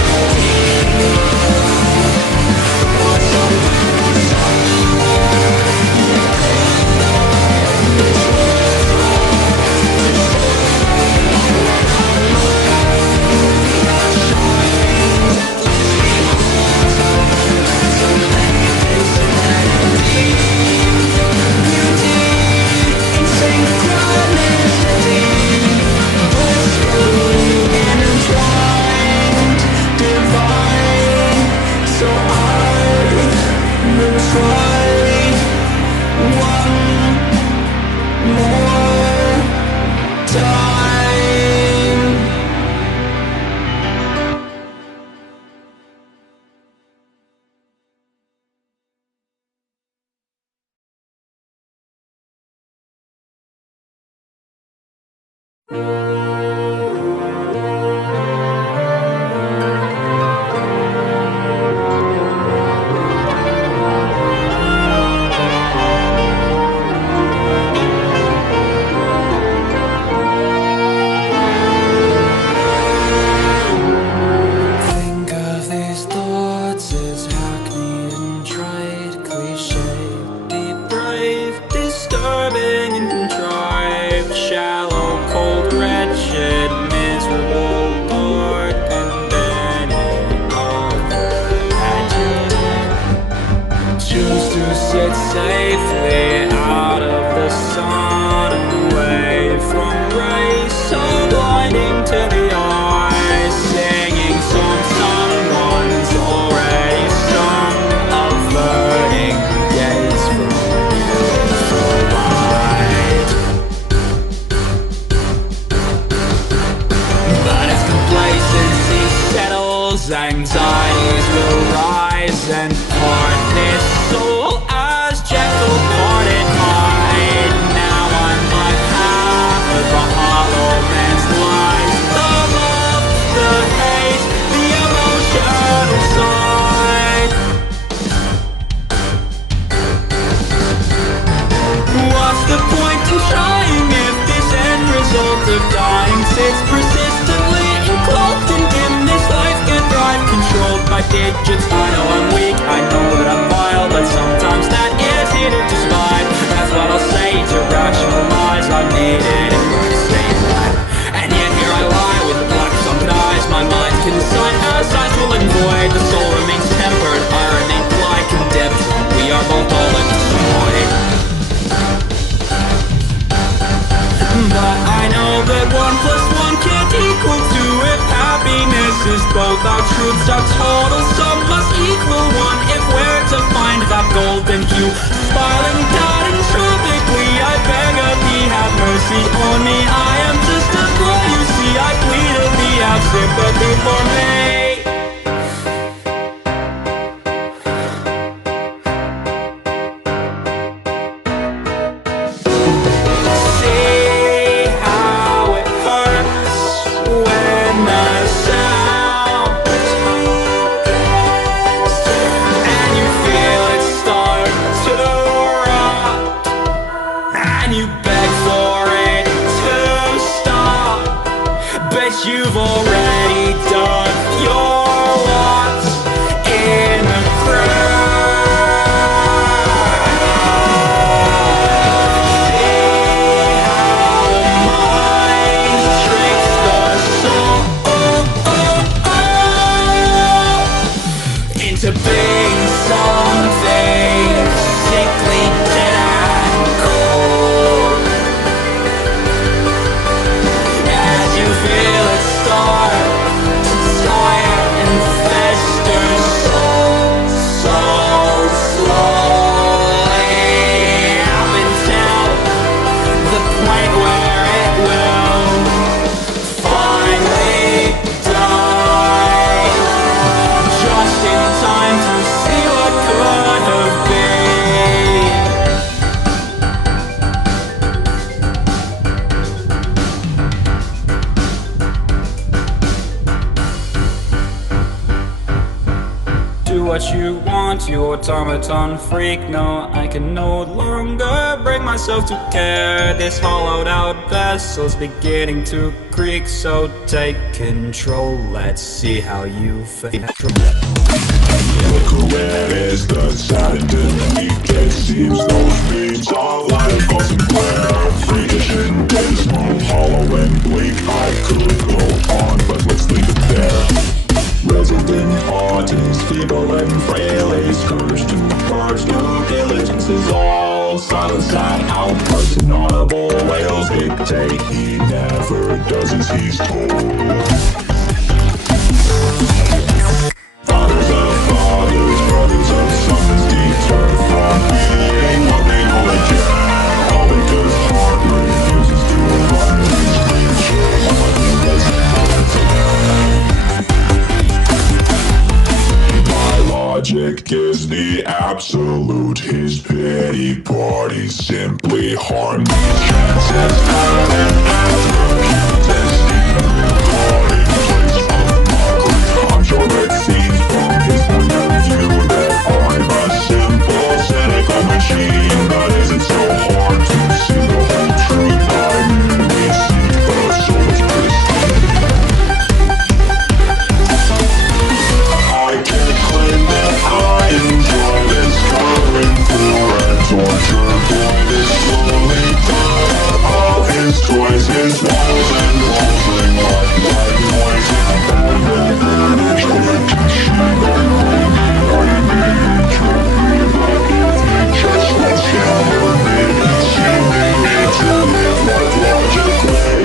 Anxieties will rise and part his soul as Jekyll parted Hyde. Now I'm but half of a hollow man's life. The love, the hate, the emotion inside. What's the point in trying if this end result of dying sits persistently encloaked in dimness? Life can thrive controlled by digits. I know versus both our truths are total sum must equal one if we're to find that golden hue. Smiling down and tropically, I beg of thee, have mercy on me. I am just a boy, you see, I plead of thee, have sympathy for me. You've already done your lot in the crowd. See how the mind tricks the soul into being something sickly dead and cold. As you feel it start to tire and fester so slowly up until the point where it will finally die, just in time to see what could have been. Do what you want, you automaton freak. No, I can no longer bring myself to care. This hollowed out vessel's beginning to creak. So take control, let's see how you feel. Look, where is the saddened weak? It seems those dreams of life wasn't clear. Freakish and dismal, hollow and bleak. I could go on, but let's leave it there. Resident artist, feeble and frail, a scourge to purge, due diligence is all. Silence and outbursts and audible wails dictate he never does as he's told. Fathers of fathers, brothers of sons, deterred from being what they know they can. All because heart refuses to run these creatures on the resident. My logic gives the absolute. His pity party simply harm these chances. Out and after contesting the recording place of mockery. I'm sure it seems from his point of view that I'm a simple, cynical machine. But is it so hard to see the whole truth? I merely seek the soul's pristine. I can't claim that I enjoy this current foreign torture. Boy, this slowly died. All his toys, his walls and walls ring like white noise. Just wants hammer me, seeming me to live life logically.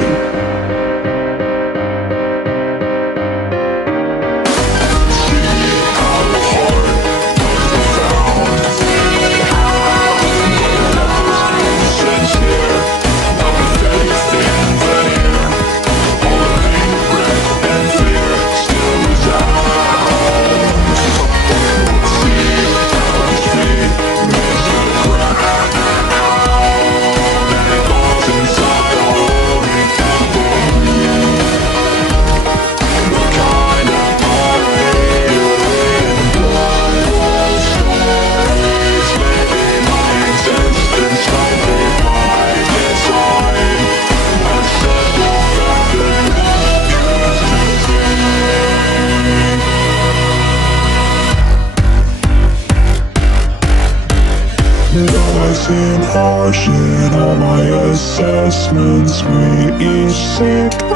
Seem harsh in all my assessments. We each seek a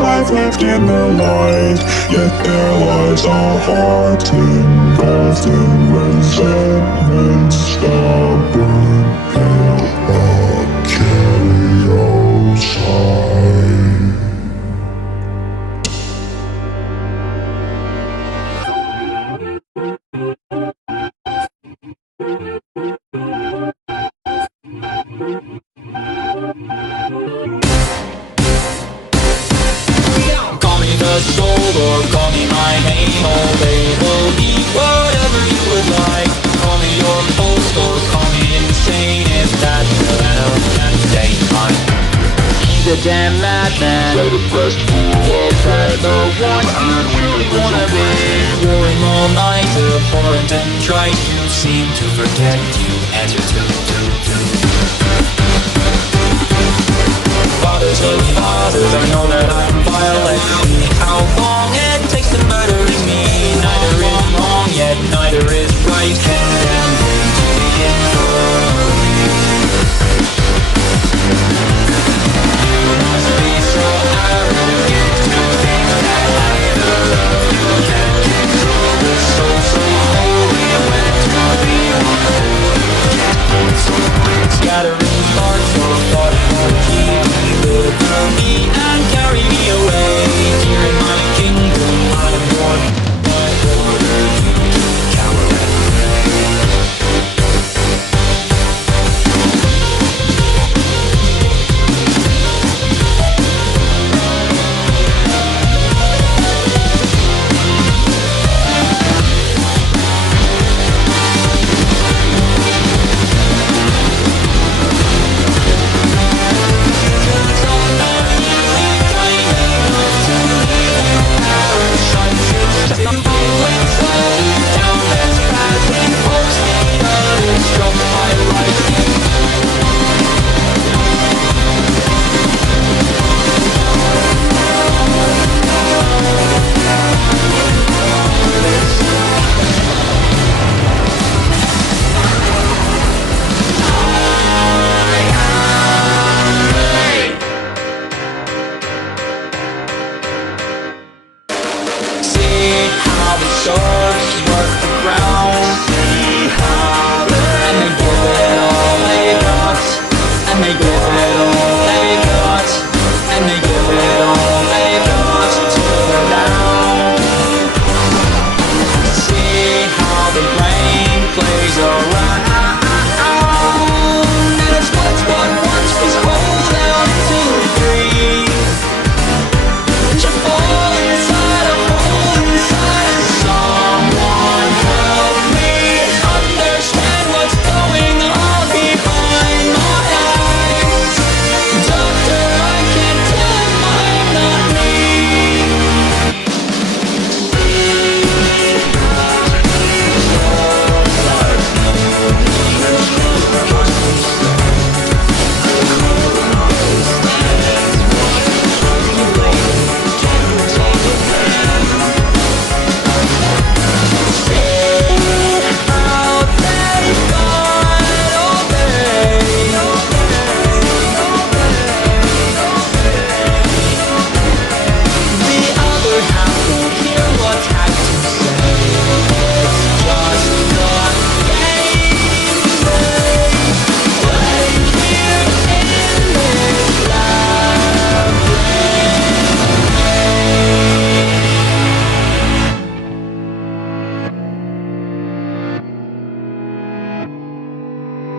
life lived in the light, yet their lives are heart engulfed in resentment, stubborn, pale, Achilleos high. soul, or call me my name. All label me whatever you would like. Call me your post or call me insane, if that's the hell that stay mine. He's a damn madman. So depressed, Is that the one you truly wanna be? Roaring all night, abhorrent and trite. You seem to forget you answer to. Fathers of fathers, I know that I'm vile. Let's see how long it takes to murder me. Neither is wrong, yet neither is right. Condemn him to the infamy. You must be so arrogant to think that either of you can control the soul so holy when to be one. Scattering sparks of thought energy, deliver me and carry me away. Here in my kingdom I am born, but order you cower and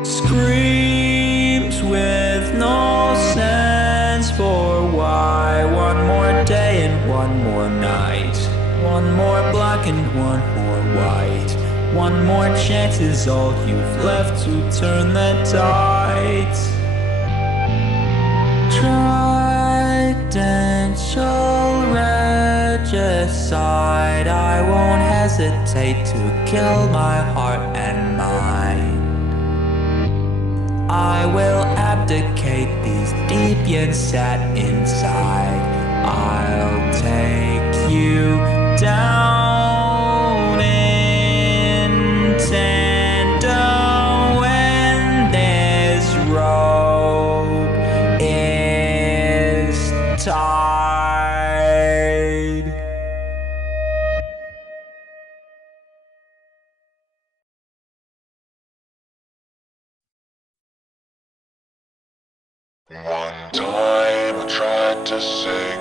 Screams with no sense for why. One more day and one more night. One more black and one more white. One more chance is all you've left to turn the tide. Tridential regicide. I won't hesitate to kill my heart and mind. I will abdicate these deviants sat inside. I'll take you down in tandem when this road is tied. one time I tried to sing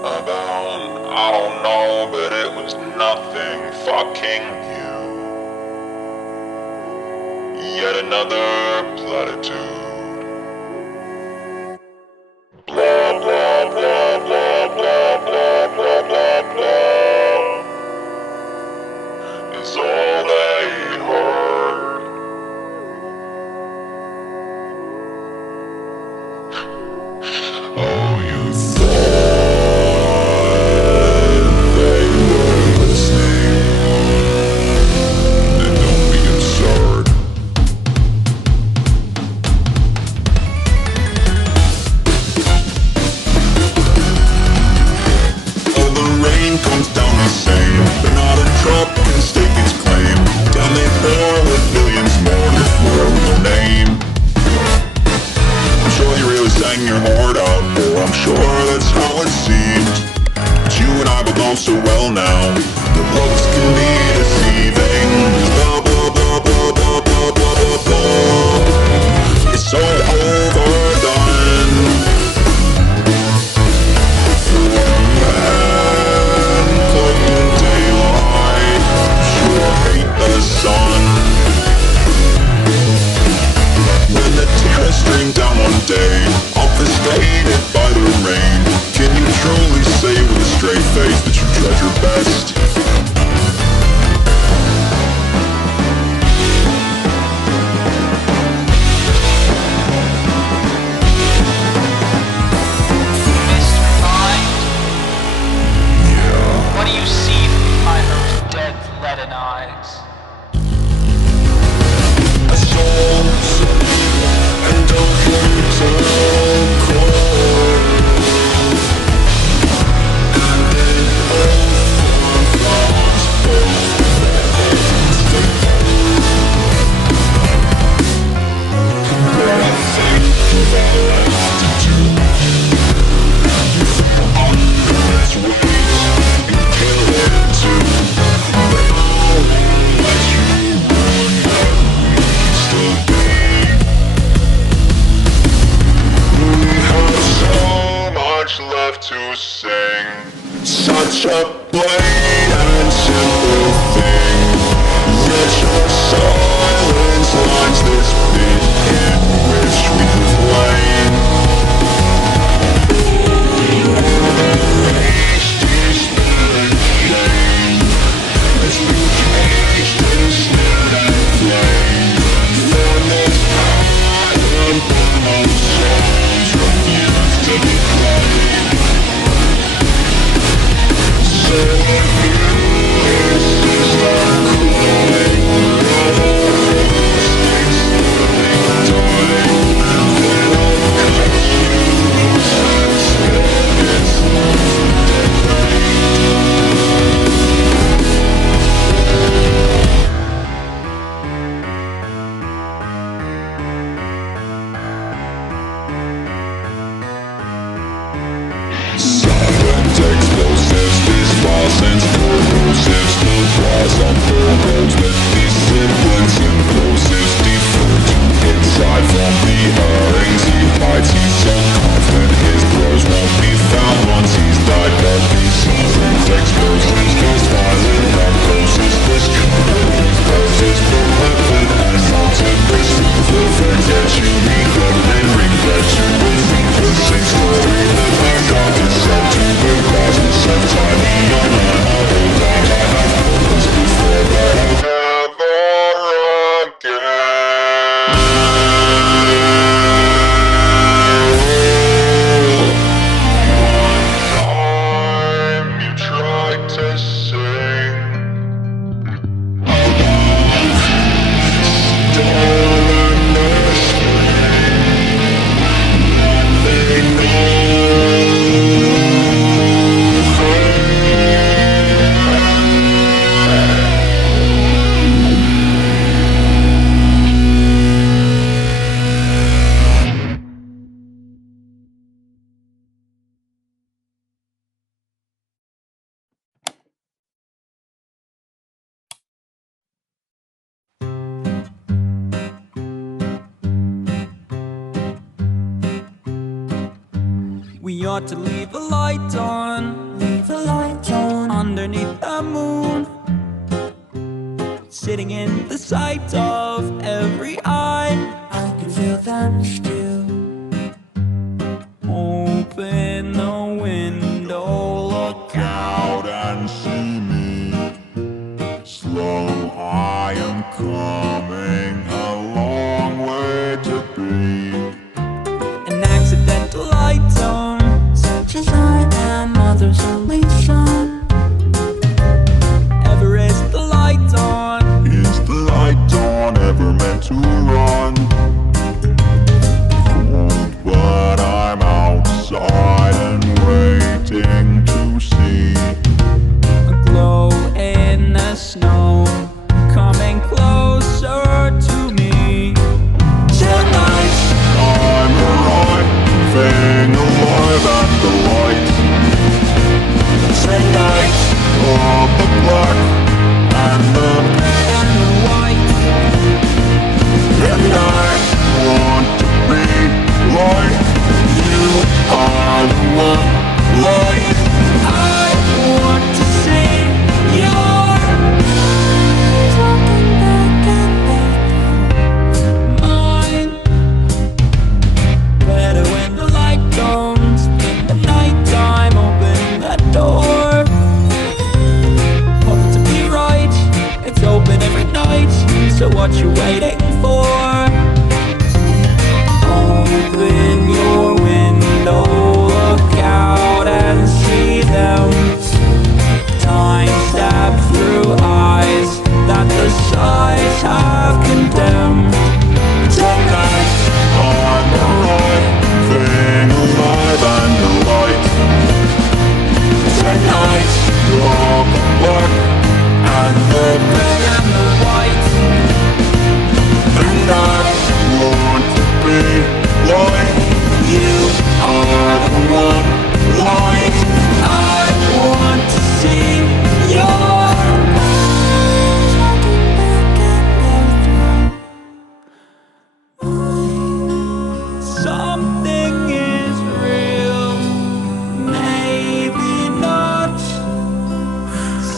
about, I don't know, but it was nothing fucking you. Yet another platitude. Blah, blah, blah, blah, blah, blah, blah, blah. real now. The looks can be deceiving. Blah blah blah blah blah blah blah blah blah. It's so overdone. Man, cloaked in daylight, sure hate the sun. When the tears stream down one day, obfuscated by the rain, can you truly say with a straight face that you treasure best? Mystery mind. Yeah. What do you see behind those dead leaden eyes? A soul and a little cord, and it all falls both but I think you've all left to do. You feel under its weight, you kill it too. They all won't let you still be. We have so much left to sing. Such a plain and simple thing. Yet your silence lines this bit in which we have lain. Caged in spirit and shame. As we caged in spirit and flame. For this island of souls refuse to be claimed. So this is the calling of all instincts dying. Then I'll cut you and spend its silent explosives, these violence corrosives, the flies on photos with these siblings implosives, deferred to inside from the earrings he hides. He's so confident his bros won't be found once he's died, but these silent explosives, those violent narcosis, this competitive poses, prolific and multiplicity will forget you, regret and regret you, repeat the same story that I got yourself to the causes of time. You're not a whole lot, I have purpose before, but I'll never again. One time you tried to sing stolen the spring, they know. We ought to leave a light on, underneath the moon, sitting in the sight of every eye. I can feel them still. Open the window, look out and see me. Slow, I am coming, a long way to be. An accidental light zone, such as I am, mother's only son. Ever is the light on? Is the light on ever meant to run? Cold, but I'm outside and waiting to see. A glow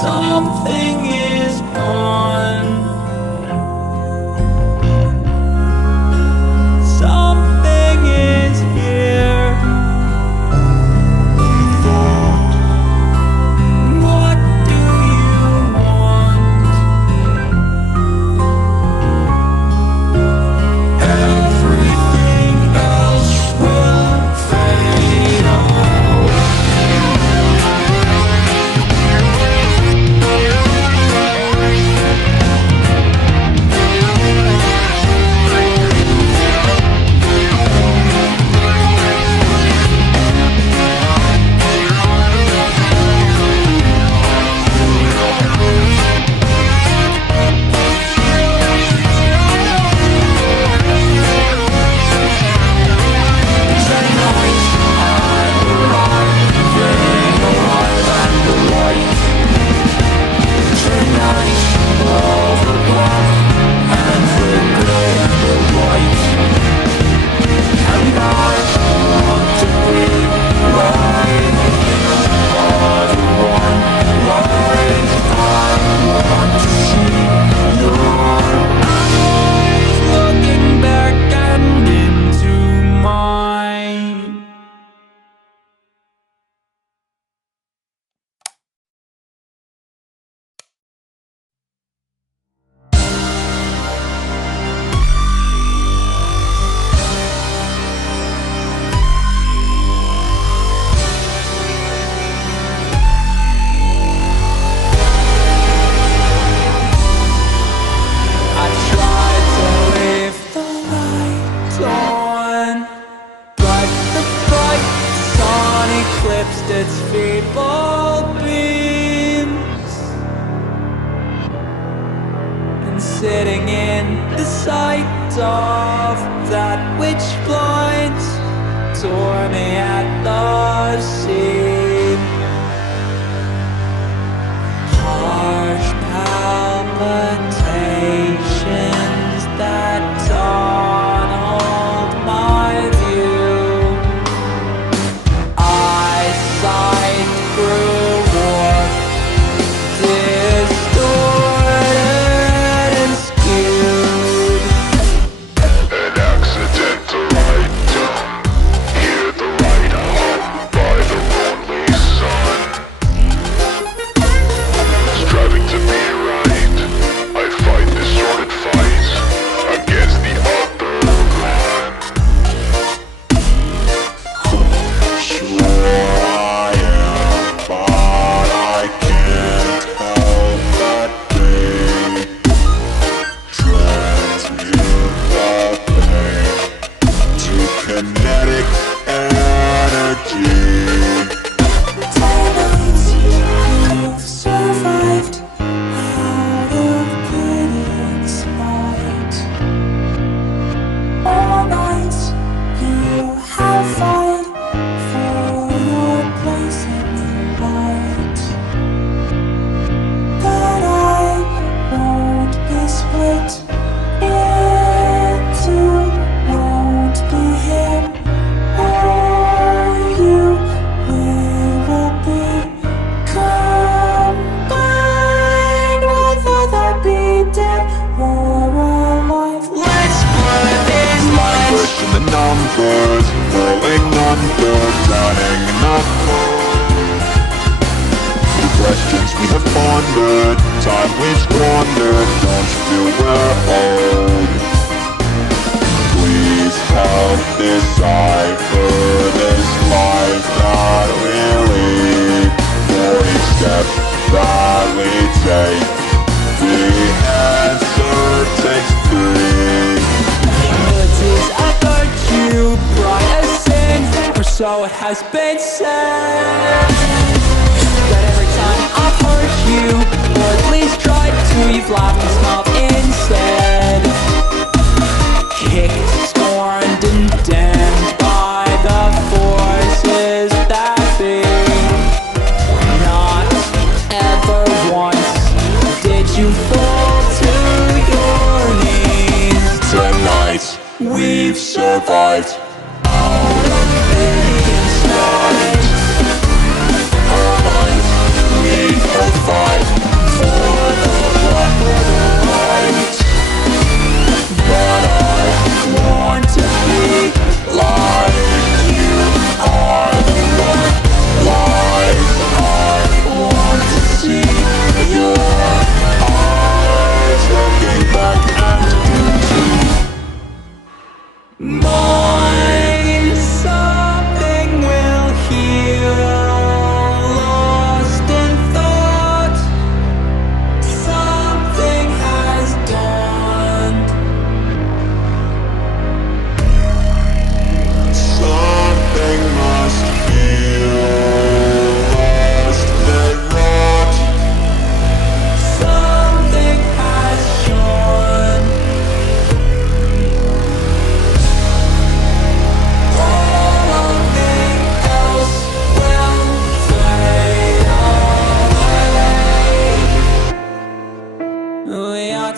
something is gone. Something is here. What do you want? Everything else will fade away. Looking back and into mine. I tried to leave the light on, but the bright sun eclipsed its feeble beams. And sitting in the sight of that which blinds tore me at the seam. Harsh palpitations that tunneled my view. Eyesight grew warped, distorted and skewed. An accidental light hear the light hung by the lonely sun. Striving to be right, I fight this sordid fight against the other man. Sure I am, but I can't help but be. Transmute the pain to kinetic energy. Daylight, you've survived out of pity's light. All night, you have fought for your place in the light. But I won't be split into, won't be him or you. We will be combined, whether that be dead or alive. Let's put these lights. Pushing the numbers, rolling under, drowning in the cold. The questions we have pondered, time we've squandered, don't you feel we're old? Please help decipher this life that we lead. For each step that we take, the answer takes three. Abilities I thought you brought us in, or so it has been said. But every time I've hurt you, or at least tried to, you've laughed and smiled instead. Kicked, scorned, and damned by the forces that be. Not ever once did you fall to your knees. Tonight, we've survived out of pity's night. Our minds, we have fight.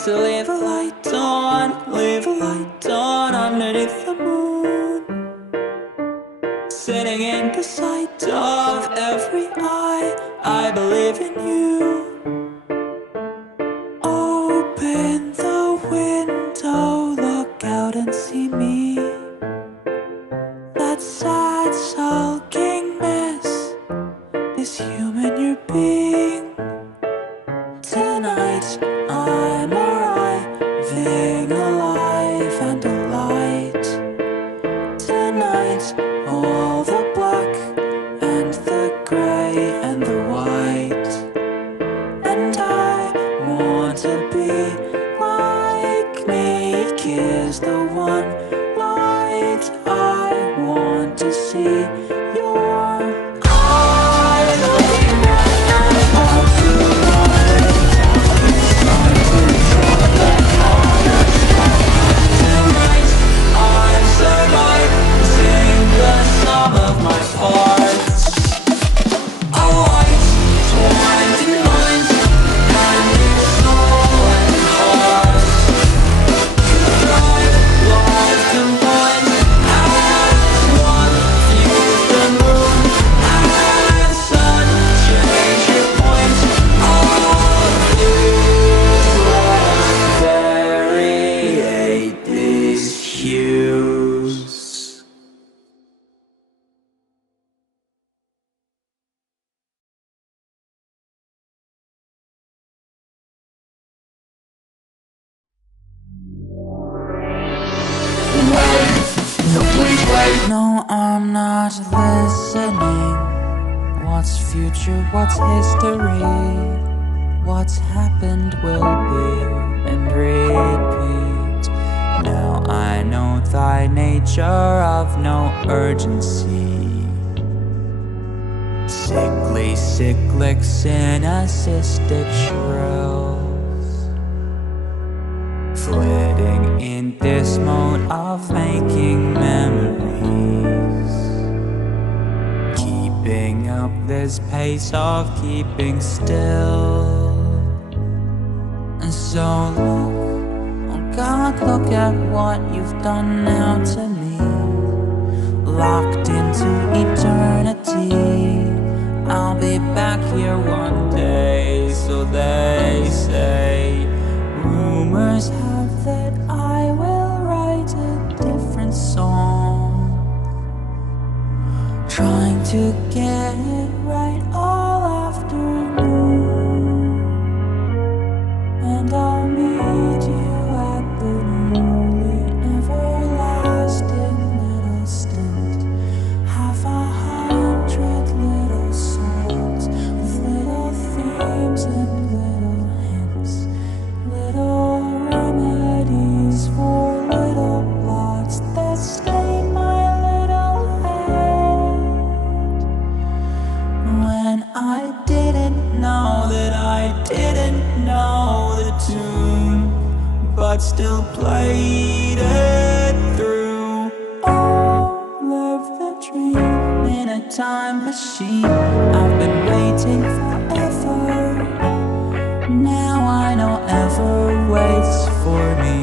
to leave a light on, leave a light on underneath the moon. Sitting in the sight of every eye, I believe in you. Open the window, look out and see me. That sad sulking mess, this human you're being. Tonight I'm arriving alive and a light. Tonight all the black and the grey and the white. And I want to be like me, kiss the one light. I want to see your eyes. Tonight I'm survived, sing the sum of my parts. A light twined in lines, and your soul and heart. Drive life combined as one. Fuse the moon and sun. Change your point of view. Variate these hues. No, I'm not listening. What's future, what's history? What's happened will be and repeat. Now I know thy nature of no urgency. Sickly, cyclic, cynicistic shrills, flitting in this mode of making memories, keeping up this pace of keeping still. And so look, oh God, look at what you've done now to me. Locked into eternity, I'll be back here one day, so they say. Rumors have that I will write a different song, trying to get it right all afternoon. And I'll meet you at the newly everlasting little stint. Have 100 little songs with little themes and little hints, little remedies for little blots that stain my little head. When I didn't know that I didn't know the tune, but still played it through. Oh, live the dream in a time machine. I've been waiting forever. Now I know ever waits for me,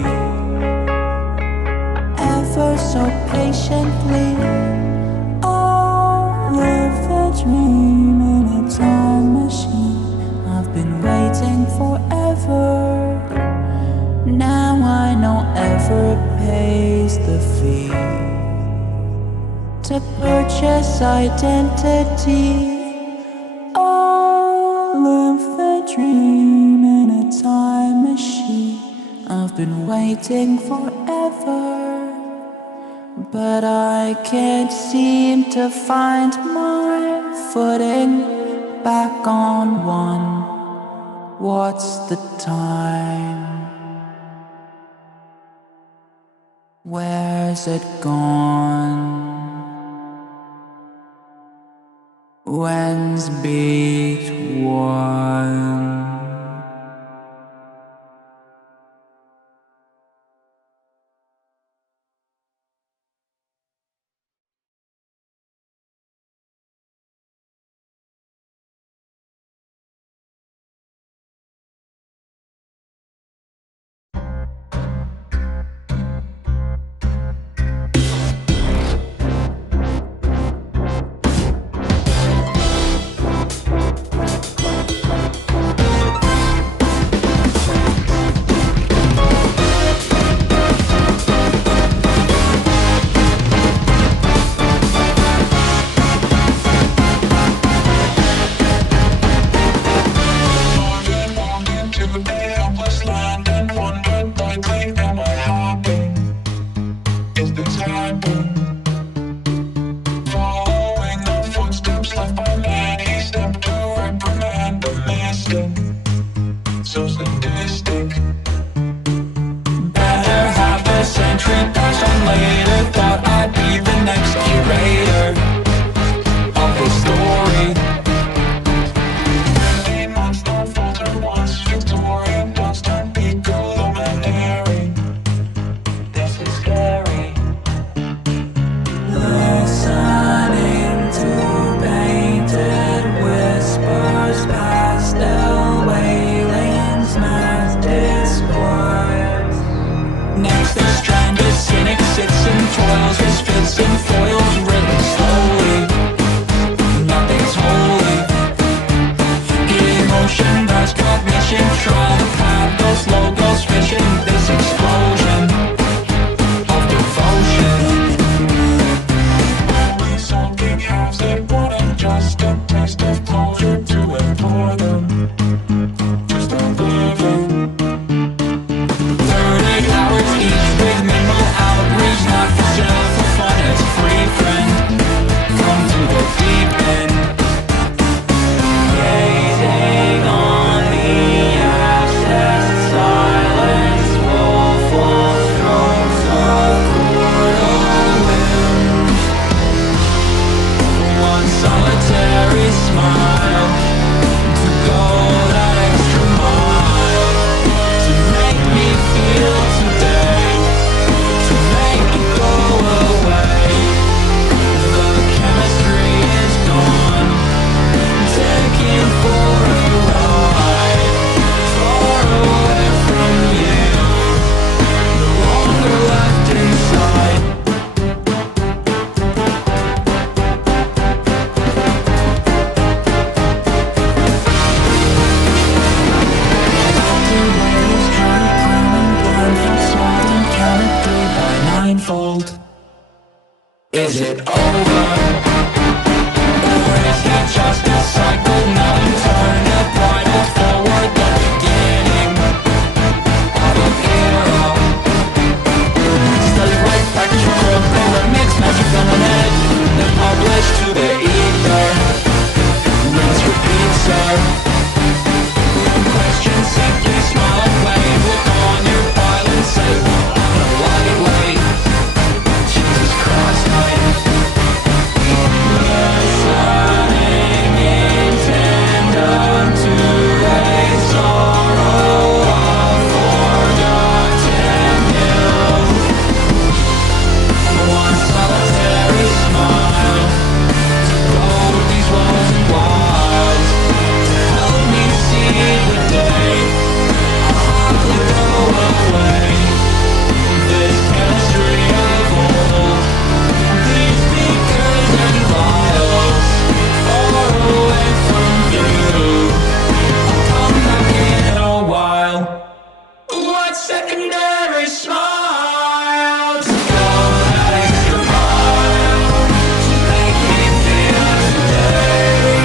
ever so patiently. Oh, live the dream in a time machine. I've been waiting forever. Now I know ever pays the fee to purchase identity. Oh, live the dream in a time machine. I've been waiting forever, but I can't seem to find my footing back on one. What's the time? Where's it gone? When's beat one? this in foils written slowly. Nothing's holy. Emotion drives cognition. Try to have those logos fishing. This explosion of devotion. Only something halves and bottom, just a taste of closure to employ them. Just oblivion. 30 hours each with minimal outreach. Not for sale, for fun, it's free, friend. Come to the deep end. Gazing on the abscess silence, woeful strokes of cordial limbs. One solitary smile to go that extra mile, to make me feel today, to make it go away. The chemistry is gone, taken for a ride, far away from you, no longer left inside. Ninefold. Is it over? Or is it just a cycle? Now you turn a bridle forward, the beginning of an era. Study right, practice, record, program, mix, master, film on edge, then publish to the ether. Rinse, repeat, sir. Question, simply smile and wave. Look on your file and say, I'm a lightweight. Jesus Christ, night. Listening in tandem to a sorrow of forgotten hills. One solitary smile to go these walls and wilds, to help me see the day I'll go away. This chemistry of old, these beakers and vials, far away from you, I'll come back in a while. What secondary smile to go that extra mile, to make me feel today,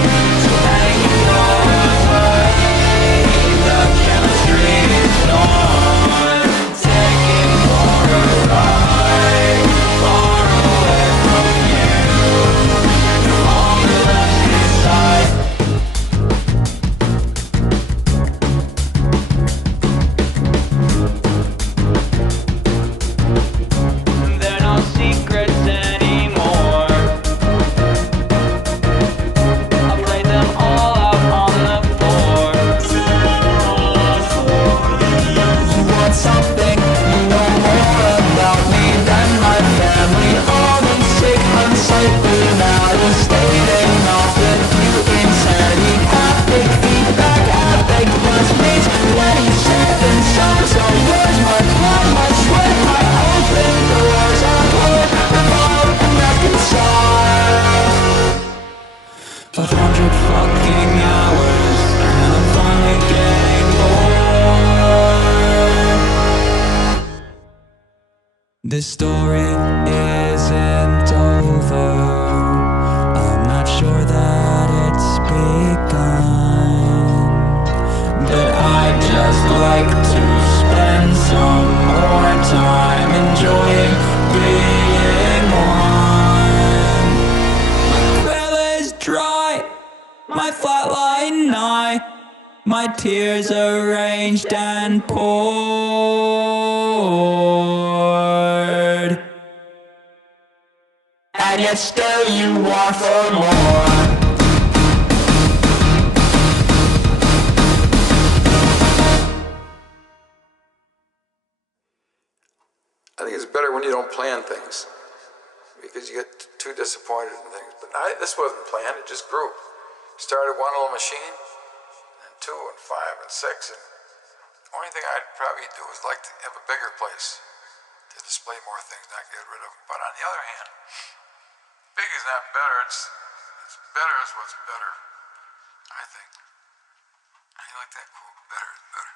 to make it go away. The chemistry is gone, taken for a ride, far away from you, no longer left inside. There are no secrets anymore. I've laid them all out on the floor. You want something, you know more about me than my family. All in sick, unsightly, now you're stating off with you insanity. Haptic feedback, haptic plus means 27 songs. So where's my blood, my sweat, my open doors? I would revolve and reconcile. 500 fucking hours, and I'm finally getting bored. This story isn't over. I'm not sure that it's begun, but I'd just like to spend some more time enjoying being one. My quill is dry, my flatline nigh, my tears arranged and poured, and yet still you want for more. I think it's better when you don't plan things, because you get too disappointed in things. But this wasn't planned, it just grew. Started one little machine, and 2 and 5 and 6, and the only thing I'd probably do is like to have a bigger place to to display more things, not get rid of them. But on the other hand, big is not better. It's better is what's better, I think. I like that quote. Better is better.